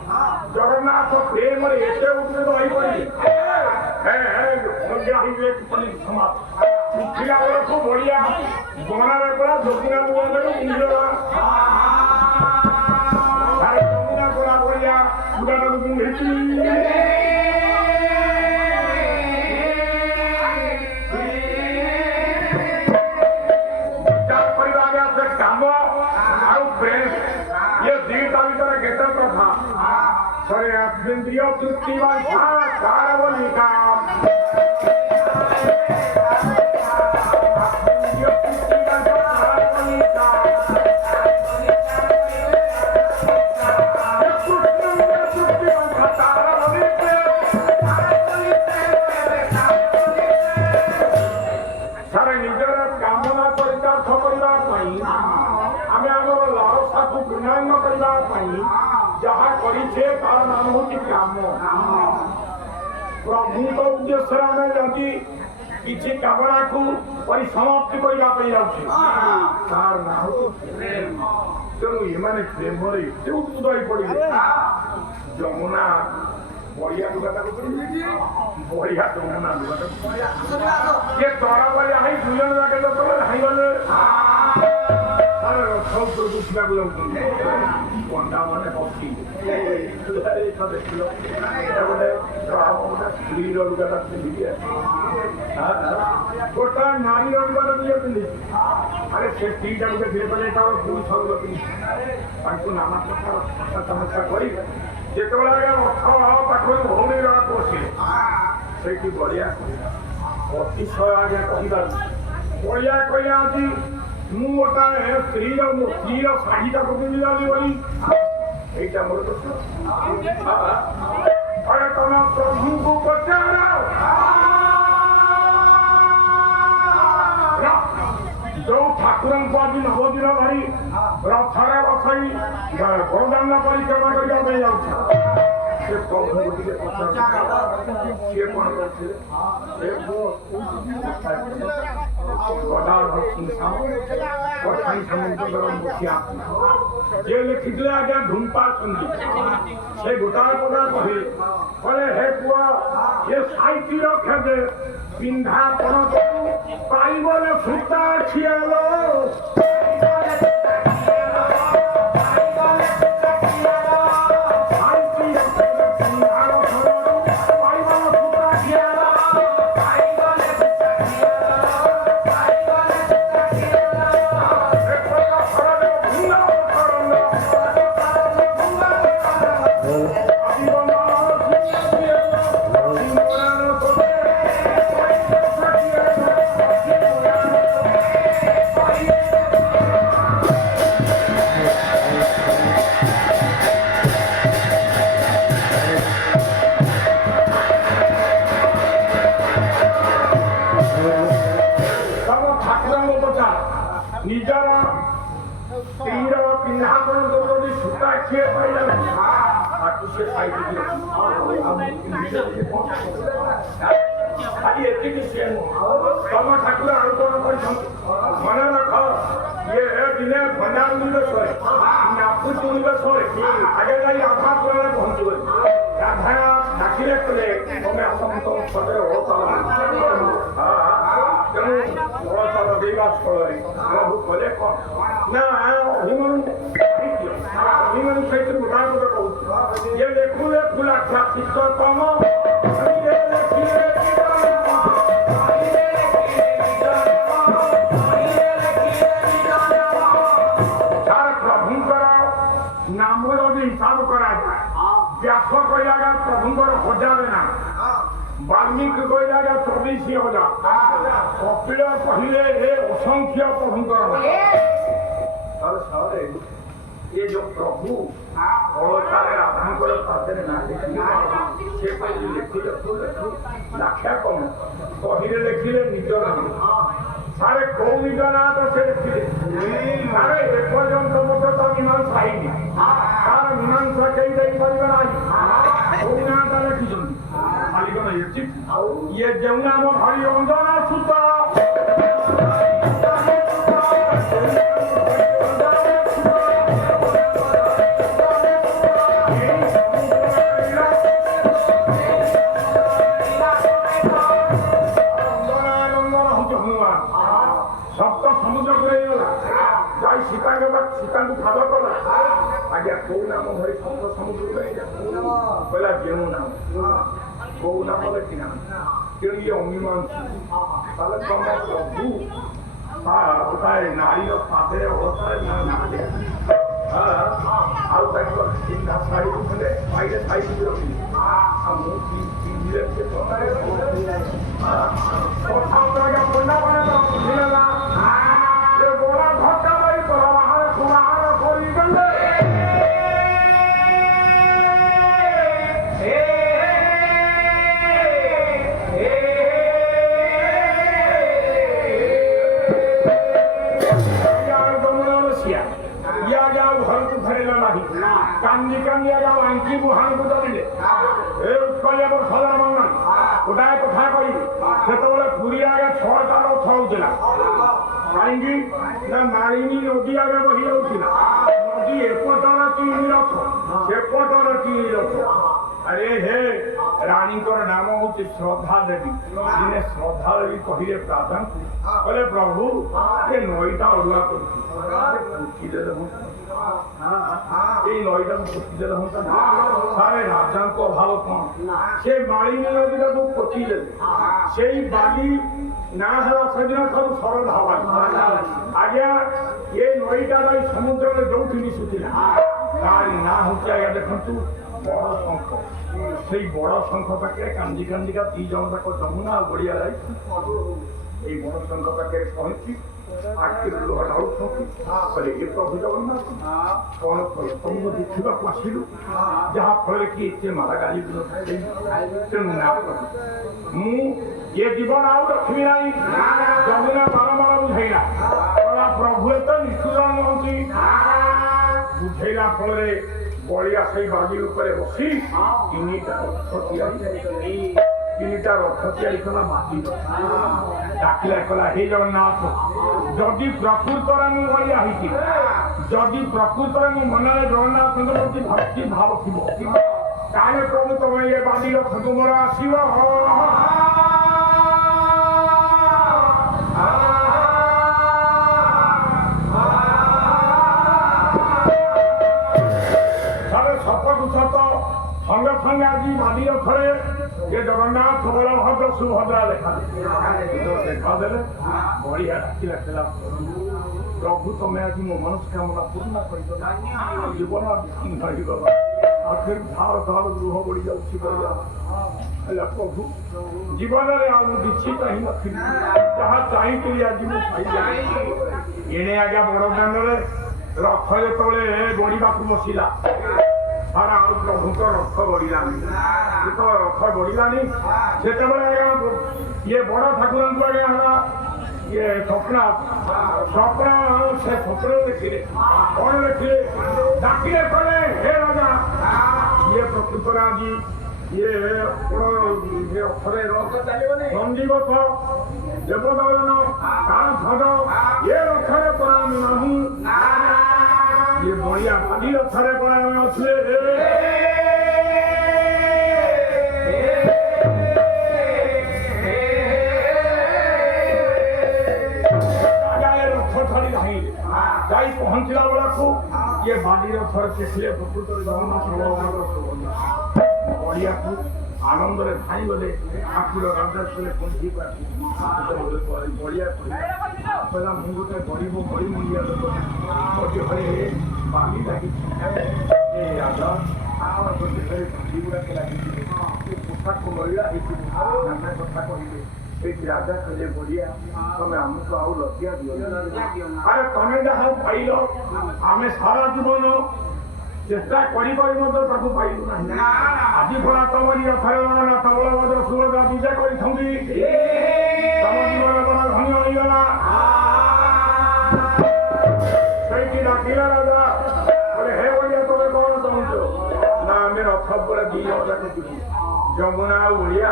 ଜଗନ୍ନାଥ ପ୍ରେମରେ ଏତେ ଉନ୍ନତ ହୋଇପଡ଼ିବେ ଗ୍ରାହୀରେ କୁପଣିତ ସମାଜ ଉଠିଲା ବେଳକୁ ବଢିଆ ଗଣାରେ ପୁରା ଯମୁନା ମୁହଁରେ ନିଜର ଯମୁନା କଲା ବଢିଆ ପୁରାଟାକୁ ପିନ୍ଧିଛି ବିଚାର କରିବା ଆଜ୍ଞା ସେ କାମ ଆଉ ପ୍ରେମ ଇଏ ଦିଟା ଭିତରେ କେତେ କଥା ଥରେ ଇନ୍ଦ୍ରିୟ ତୃପ୍ତି ବାଞ୍ଛା କାର ବୋଲି କାମ ଯାହା କରିଛେ ତାର ନାମ ହଉଛି କାମ ପ୍ରଭୁଙ୍କ ଉଦ୍ଦେଶ୍ୟରେ ଆମେ ଯଦି କିଛି କାମନାକୁ ପରିସମାପ୍ତି କରିବା ପାଇଁ ଯାଉଛେ ତାର ନାମ ତେଣୁ ଏମାନେ ପ୍ରେମରେ ଏତେ ଉଦ୍ଭୁତ ହୋଇ ପଡିଲେ ଯମୁନା ବଢିଆ ଲୁଗାଟାକୁ ବଢିଆ ଯମୁନା ଲୁଗାଟାକୁ ଇଏ ତଳ ବଳିଆ ହେଇ ଦୁଇ ଜଣ ଯାକେ ଯେତେବେଳେ ହାଇଗଲେ ରଥ ଉପରକୁ ଉଠିବାକୁ ଯାଉଛନ୍ତି ପଣ୍ଡା ମାନେ ବସି ଦେଖିଲ ଗୋଟେ ସ୍ତ୍ରୀର ଲୁଗାଟା ପିନ୍ଧିକି ଗୋଟା ନାରୀର ଲୁଗାଟା ବି ପିନ୍ଧିଛି ଆରେ ସେ ସ୍ତ୍ରୀଟାକୁ ଦେଖିଲେ କହିଲେ ତାର ପୁରୁଷ ଲୁଗା ପିନ୍ଧିଛି ତାଙ୍କୁ ନାନା ପ୍ରକାର ସମସ୍ୟା କରି ଯେତେବେଳେ ଆଜ୍ଞା ରଥ ପାଖରେ ଭଉଣୀ ରହିବାକୁ ବସିଲେ ସେଇଠି ବଳିଆ ଅତିଶୟ ଆଜ୍ଞା କହିବାରୁ ବଳିଆ କହିଲା ଆଜି ମୁଁ ଗୋଟା ସ୍ତ୍ରୀର ଶାଢ଼ୀଟାକୁ ପିନ୍ଧିବାଲି ବୋଲି এইটা মোর দোষ আরে তোমার প্রভুকে পচার जो ठाकुर को आज नवदिन धरी रथरे बसाई बरदान परिक्रमा करने जाऊँ से प्रभु टे सी कौन करते समुद्र मुखिया जे लिखिले आज्ञा ढुंपा संगीत से गोटाए पदा कहे कहे हे पुआ ये साइटी रखे दे पिंधा पण पाइबले सुता छियालो निजर स्त्रीर पिंधापन जो सूता छे से खाली एति तम ठाकुर आउ कौन कर मन रख ये दिने भंडार सरे नापू चुनिबे सरे आगे जाई आधा पुराण पहुंचबे राधा डाकिले कले तमे असंत सदर होता तेणु बड़चाल देवा स्थल प्रभु कले कौन ना अभिमान सहित गोटाए गोटे कहूँ ये लेखुले फुलाख्या पितम प्रभुंकर नाम जदि हिसाब कराए व्यास कहला प्रभुंकर हजार ना वाल्मीकि कहला 24,000 कपिल कहले हे असंख्य प्रभुंकर ये जो प्रभु बड़चारे राधांकर पाते ना से लिखिले लाख्या कौन कहिले लिखिले निज नाम सारे कौ निज ना तो से लिखिले सारे एपर्यंत मत तो मीमांसा है तार मीमांसा कई दे परिबे ना कौ ना ता लिखिछन खाली कोन ये जेउ नाम हरि रंजन सुत सीता को फाद कला आज्ञा कौ नाम धरी सप्त समुद्र कहला जो नाम कौ नाम कि नाम तेणु ये अमीमांसा तुम प्रभु गोटाए नारी पाते अवस्था पिंधा शाढ़ी खंडे बाहर शाढ़ी रखी पिंधे पंडा मैंने गोला धक्का मारी बाहर खोली गंडे कांदी कांदी आंकी बुहान को चलिले उत्कलिया सदर मंगन गोटाए कथा कही से पुरी आगे 6टा रथ होता कहीं मालिनी नदी आगे बही जाऊला नदी एपटर 3 रथ सेपटर 3 रथ ଆରେ ହେ ରାଣୀଙ୍କର ନାମ ହଉଛି ଶ୍ରଦ୍ଧା ଦେବୀ। ଦିନେ ଶ୍ରଦ୍ଧା ଦେବୀ କହିଲେ ରାଜାଙ୍କୁ, କହିଲେ ପ୍ରଭୁ ଏ ନଈଟା ଅଡୁଆ କରୁଛି, ପୋତିଦେଲେ ହୁଅନ୍ତା। ଏଇ ନଈଟାକୁ ପୋତିଦେଲେ ହୁଅନ୍ତା। ସାରେ ରାଜାଙ୍କ ଅଭାବ କଣ, ସେ ମାଳିନୀ ନଦୀଟାକୁ ପୋତିଦେଲେ, ସେଇ ବାଲି ନା ହେଲା ସେଦିନ ଠାରୁ ଶରଦ ହବା। ଆଜ୍ଞା ଏ ନଈଟା ଏଇ ସମୁଦ୍ରରେ ଯୋଉଠି ମିଶୁଥିଲା ତାର ନାଁ ହଉଛି ଆଜ୍ଞା ଦେଖନ୍ତୁ ବଡ ଶଙ୍ଖ। ସେଇ ବଡ ଶଙ୍ଖ ପାଖରେ କାନ୍ଦି କାନ୍ଦିକା ଦି ଜଣ ଯାକ ଯମୁନା ଆଉ ବଢିଆ ଯାଇ ଏଇ ବଡ ଶଙ୍ଖ ପାଖରେ ପହଞ୍ଚି ଆଖିରୁ ଲୁହ ଢାଳୁଛନ୍ତି। କହିଲେ ଏ ପ୍ରଭୁ ଜଗନ୍ନାଥ କଣ କର ତମକୁ ଦେଖିବାକୁ ଆସିଲୁ, ଯାହା ଫଳରେ କି ଏତେ ମାରାଗାଳି ତେଣୁ ନା ମୁଁ ଏ ଜୀବନ ଆଉ ରଖିବି ନାହିଁ। ଯମୁନା ବାରମ୍ବାର ବୁଝେଇଲା, ପ୍ରଭୁ ଏତେ ନିଷ୍ଠୁର ନୁହନ୍ତି। ବୁଝେଇଲା ଫଳରେ ବଳିଆ ସେଇ ବାଲି ଉପରେ ବସି ତିନିଟା ରଥ ତିଆରି କଲା ମାଟି। ଡାକିଲା କଲା ହେ ଜଗନ୍ନାଥ, ଯଦି ପ୍ରକୃତରେ ମୁଁ ବଳିଆ ହେଇଛି, ଯଦି ପ୍ରକୃତରେ ମୋ ମନରେ ଜଗନ୍ନାଥଙ୍କ ପ୍ରତି ଭକ୍ତି ଭାବ ଥିବ, ତାହେଲେ ପ୍ରଭୁ ତମେ ଏ ବାଲି ରଥ ତୁମର ଆସିବ। সঙ্গে সঙ্গে আজ বালি রথরে যে জগন্নাথ বলভদ্র সুভদ্রা দেখাদেলে বড়িয়া ডাকিলা ଥିଲା প্রভু তুমি আজ মো মনস্কামনা পূর্ণ করিছ, জীবন ধরিগল আখের ধার ধার গৃহ বড়ি যাচ্ছি ହେଲା ପ୍ରଭୁ ଜୀବନରେ ଆଉ କିଛି ଚାହିଁ ନଥିଲି, ଯାହା ଚାହିଁଥିଲି ଆଜି ମୁଁ ପାଇଲି। ଏଣେ ଆଜ୍ଞା ବଡ଼ ଦାଣ୍ଡରେ ରଥ ଯେତେବେଳେ ଗଡ଼ିବାକୁ ବସିଲା, ସାରା ଆଉ ପ୍ରଭୁଙ୍କ ରଥ ଗଡ଼ିଲାନି। ଯେତେବେଳେ ରଥ ଗଡ଼ିଲାନି ସେତେବେଳେ ଆଜ୍ଞା ଇଏ ବଡ଼ ଠାକୁରଙ୍କୁ ଆଜ୍ଞା ହେଲା ଇଏ ସ୍ୱପ୍ନ ସେ ସ୍ୱପ୍ନ ଦେଖିଲେ। କଣ ଦେଖିଲେ? ଡାକିଲେ କହିଲେ ହେ ରାଜା, ଇଏ ପ୍ରକୃତରେ ଆଜି ଇଏ ରଥରେ ସଞ୍ଜୀବତ ଦେବଦଳନ ଧ୍ୱଜ ଏ ରଥରେ କରାମି ନାହିଁ, ଇଏ ବଳିଆ ବାଲି ରଥରେ କରାମି ଅଛି। ରଥ ଛାଡ଼ି ଧାଇଁଲେ, ଯାଇ ପହଞ୍ଚିଲା ବେଳକୁ ଇଏ ବାଲି ରଥରେ ଦେଖିଲେ ପ୍ରକୃତରେ ଜଗନ୍ନାଥ ବଳିଆକୁ ଆନନ୍ଦରେ ଧାଇଁ ଗଲେ। ଠାକୁର ରାଜସ୍ୱରେ ପହଞ୍ଚି ବଳିଆ କହିଲା ମୁଁ ଗୋଟେ ଗରିବ ଗଳି ମୂଳିଆ ଲୋକ, ମୋ ଦେହରେ ବାଲି ଲାଗିଛି, ଏ ରାଜା ଦେହରେ ବାଲି ଗୁଡ଼ାକ ଲାଗିଛି, ଏ ପୋଷାକ ମହିଳା ହେଇଥିବ, ନାନା କଥା କହିଲେ। ସେଇଠି ରାଜା କହିଲେ ବଳିଆ ତମେ ଆମକୁ ଆଉ ଲଜ୍ଜା ଦିଅ, ଆରେ ତମେ ଯାହା ପାଇଲ ଆମେ ସାରା ଜୀବନ ଚେଷ୍ଟା କରି ମଧ୍ୟ ତାକୁ ପାଇଲୁ ନାହିଁ। ଆଜି ପରା ତମରି ରଥରେ ଜଗନ୍ନାଥ ବଳଭଦ୍ର ସୁଭଦ୍ରା ପୂଜା କରିଛନ୍ତି, ତମ ଜୀବନ ବଡ଼ ଧନ୍ୟ ହୋଇଗଲା। ସେଇଠି ଡାକିଲା ରାଜା, କହିଲେ ହେ ବଳିଆ ତମେ କଣ ଚାହୁଁଛ? ନା ଆମେ ରଥ ପରେ ଦି ଜଣ ଯାକ ଯିବୁ, ଯମୁନା ଆଉ ବଳିଆ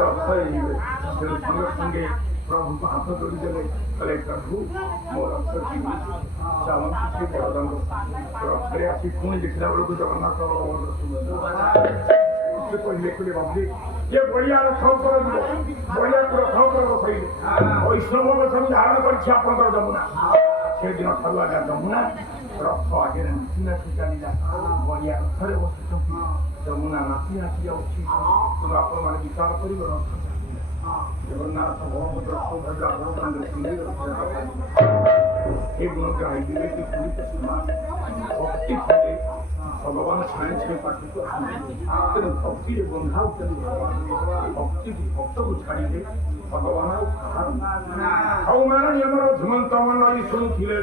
ରଥରେ ଯିବେ। ତେଣୁ ସଙ୍ଗେ ସଙ୍ଗେ ପ୍ରଭୁଙ୍କୁ ହାତ ଯୋଡ଼ିଦେଲେ, କହିଲେ ପ୍ରଭୁ ମୋ ରଥ ଚାଲନ୍ତୁ ସେ ବଡ଼ଦାଣ୍ଡ ରଥରେ ଆସି ପୁଣି ଦେଖିଲା ବେଳକୁ ଜଗନ୍ନାଥ କହିଲେ କହିଲେ ବାବୁ ଯେ ବଳିଆ ରଥ ଉପରେ ଯିବ, ବଳିଆକୁ ରଥ ଉପରେ ବସେଇଲେ। ବୈଷ୍ଣବ ବେଶକୁ ଧାରଣ କରିଛି ଆପଣଙ୍କର ଯମୁନା। ସେଦିନ ଠାରୁ ଆଜ୍ଞା ଯମୁନା ରଥ ଆଗରେ ନାଚି ନାଚି ଚାଲିଲା, ବଳିଆ ରଥରେ ବସିଛନ୍ତି, ଯମୁନା ନାଚି ନାଚି ଯାଉଛି। ତେଣୁ ଆପଣମାନେ ବିଚାର କରିବେ ରଥ ଜଗନ୍ନାଥ ବଳଭଦ୍ର ସୁଭଦ୍ରା ବଡ଼ଦାଣ୍ଡରେ ଏ ଗୁଣଗ୍ରାହୀ ବିବେକୀ ପୁରୀତ ଭକ୍ତି ଥିଲେ ଭଗବାନ ଛାଇଁ ଛାଇଁ ପାଠକୁ ଆସନ୍ତି। ତେଣୁ ଭକ୍ତିରେ ବନ୍ଧାଉଛନ୍ତି ଭକ୍ତି ଭକ୍ତକୁ ଛାଡ଼ିଲେ ଭଗବାନ ସବୁମାନେ ଆମର ଧୀମନ୍ତ ମଣ୍ଡଳୀ ଶୁଣୁଥିଲେ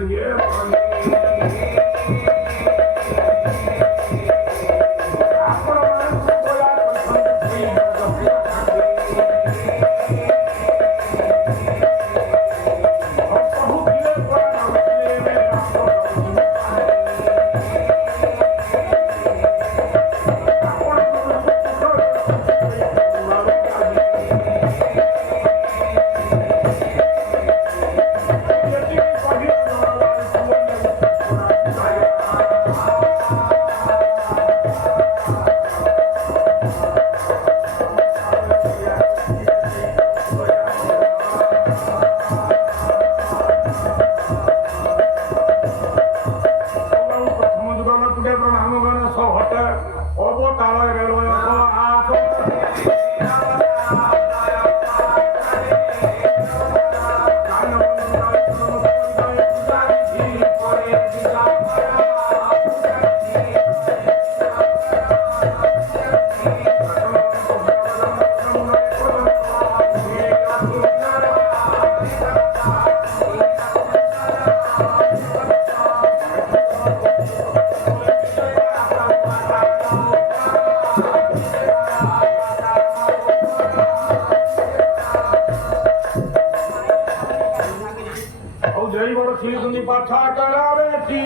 বলছি তুমি পাঠা কালারে কি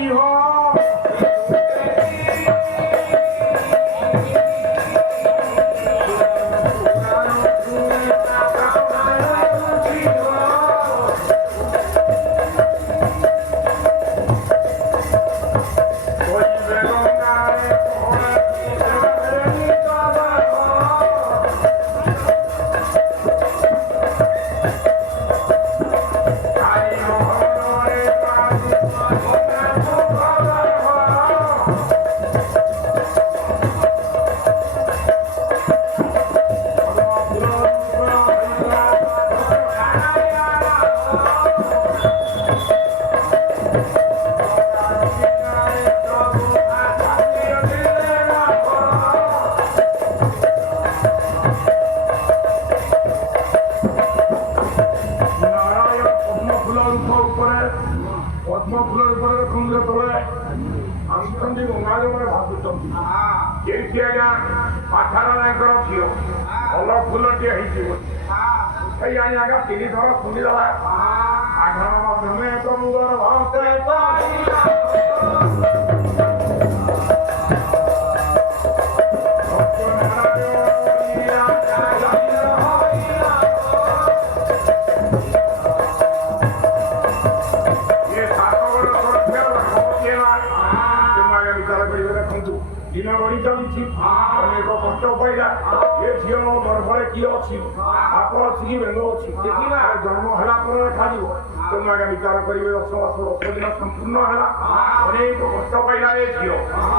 পদ্মফুলের উপরে কুন্দ্র তোলে আন্তর্জাতিক মঙ্গালময় ভাবুଛନ୍ତି ଯେମିତି ଆଜ୍ଞା ପାଠାର ନାୟକର ଝିଅ ଭଲ ଫୁଲଟିଏ ହେଇଛି ସେଇ ଆଣି ଆଜ୍ଞା 3 ଥର ଫୁଲିଦେଲା ଆଘାଣ ମଧ୍ୟମେ ତମୁଗର ଭକ୍ତରେ ଦିନ ବଢି ଚାଲିଛି ଅନେକ କଷ୍ଟ ପାଇଲା ଏ ଝିଅ ଗର୍ଭରେ କିଏ ଅଛି ସାପ ଅଛି କି ବେଙ୍ଗ ଅଛି ଜନ୍ମ ହେଲା ପରେ ଦେଖାଯିବ ତେଣୁ ଆଜ୍ଞା ବିଚାର କରିବେ 10 ମାସ 10 ଦିନ ସମ୍ପୂର୍ଣ୍ଣ ହେଲା ଅନେକ କଷ୍ଟ ପାଇଲା ଏ ଝିଅ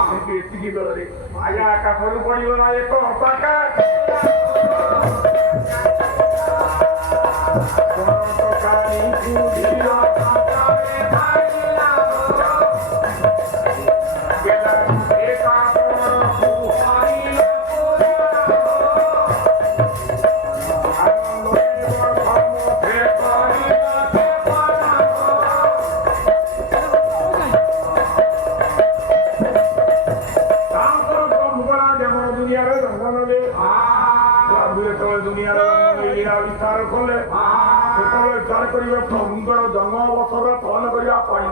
କିନ୍ତୁ ଏତିକି ବେଳରେ ଆଜ୍ଞା ଆକାଶରୁ ପଡିଗଲା ଏକ ଅପାକା ପ୍ରଭୁଙ୍କର ଜନ୍ମ ଅବସର ପାଳନ କରିବା ପାଇଁ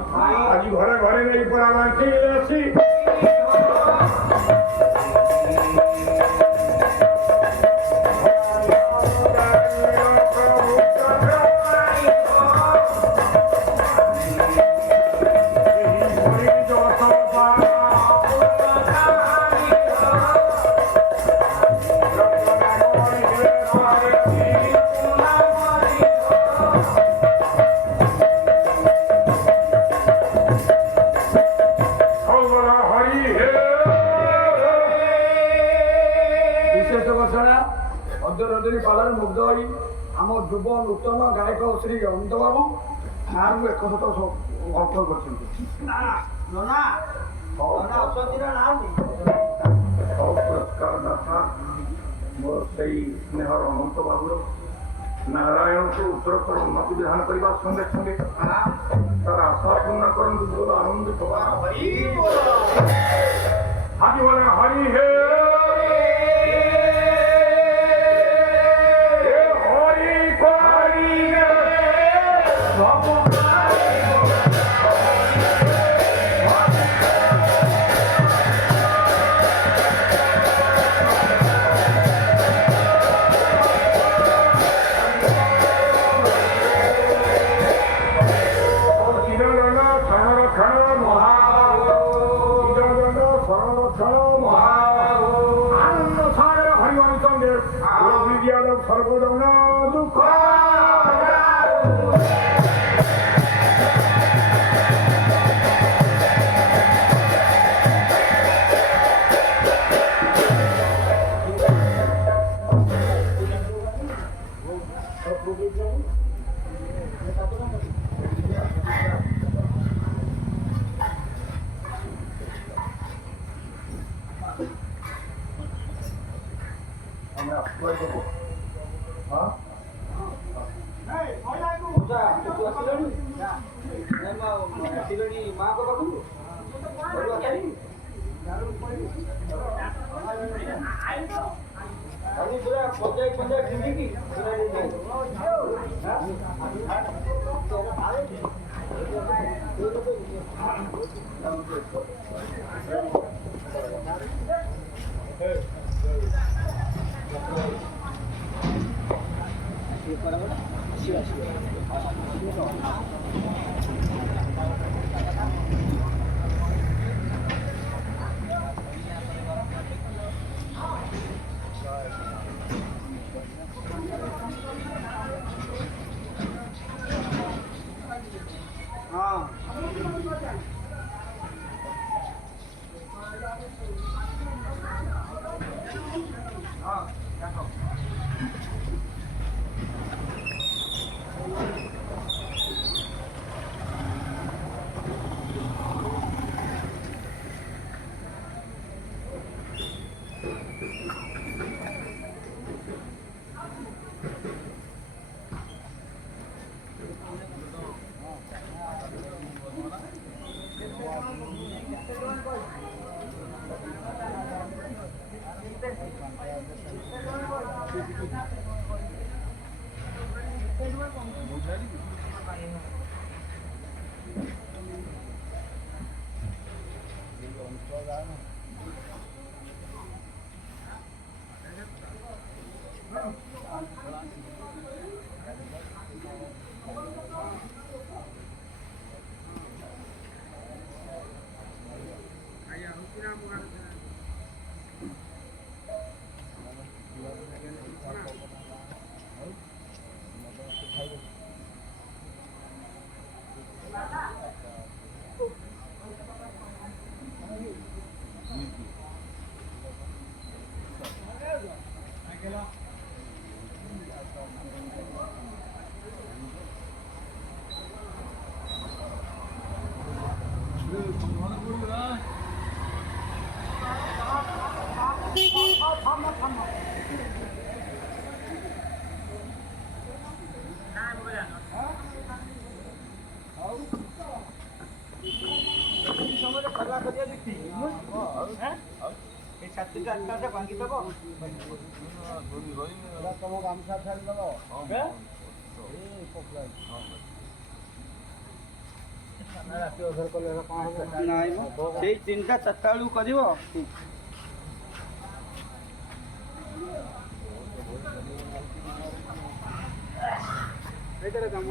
ଆଜି ଘରେ ଘରେ ନେଇ ପରା ବାଣ୍ଟି ଅଛି ପାଲରେ ମୁଗ୍ଧ ହୋଇ ଆମ ଯୁବ ନୂତନ ଗାୟକ ଶ୍ରୀ ଅନନ୍ତ ବାବୁ ଗାଁରୁ 100 ଅର୍ଥ କରିଛନ୍ତି ପୁରସ୍କାର ଦାତା ମୋର ସେଇ ସ୍ନେହର ଅନନ୍ତ ବାବୁର ନାରାୟଣଙ୍କୁ ଉତ୍ତରତର ଉନ୍ନତି ବିଧାନ କରିବା ସଙ୍ଗେ ସଙ୍ଗେ ତାର ଆଶା ପୂର୍ଣ୍ଣ କରନ୍ତୁ ବୋଲ ଆନନ୍ଦିତ ଆଜି ବୋଲେ ହରି ହେ সর্বজনা দুঃখ আমরা আশ্রয় দেবো হ্যাঁ মা কথা পুরা পঞ্চায়েত পঞ্চায়েত কি ନାଇଁ ସେଇ 3ଟା 4ଟା ବେଳକୁ କରିବ। এইটারে কাম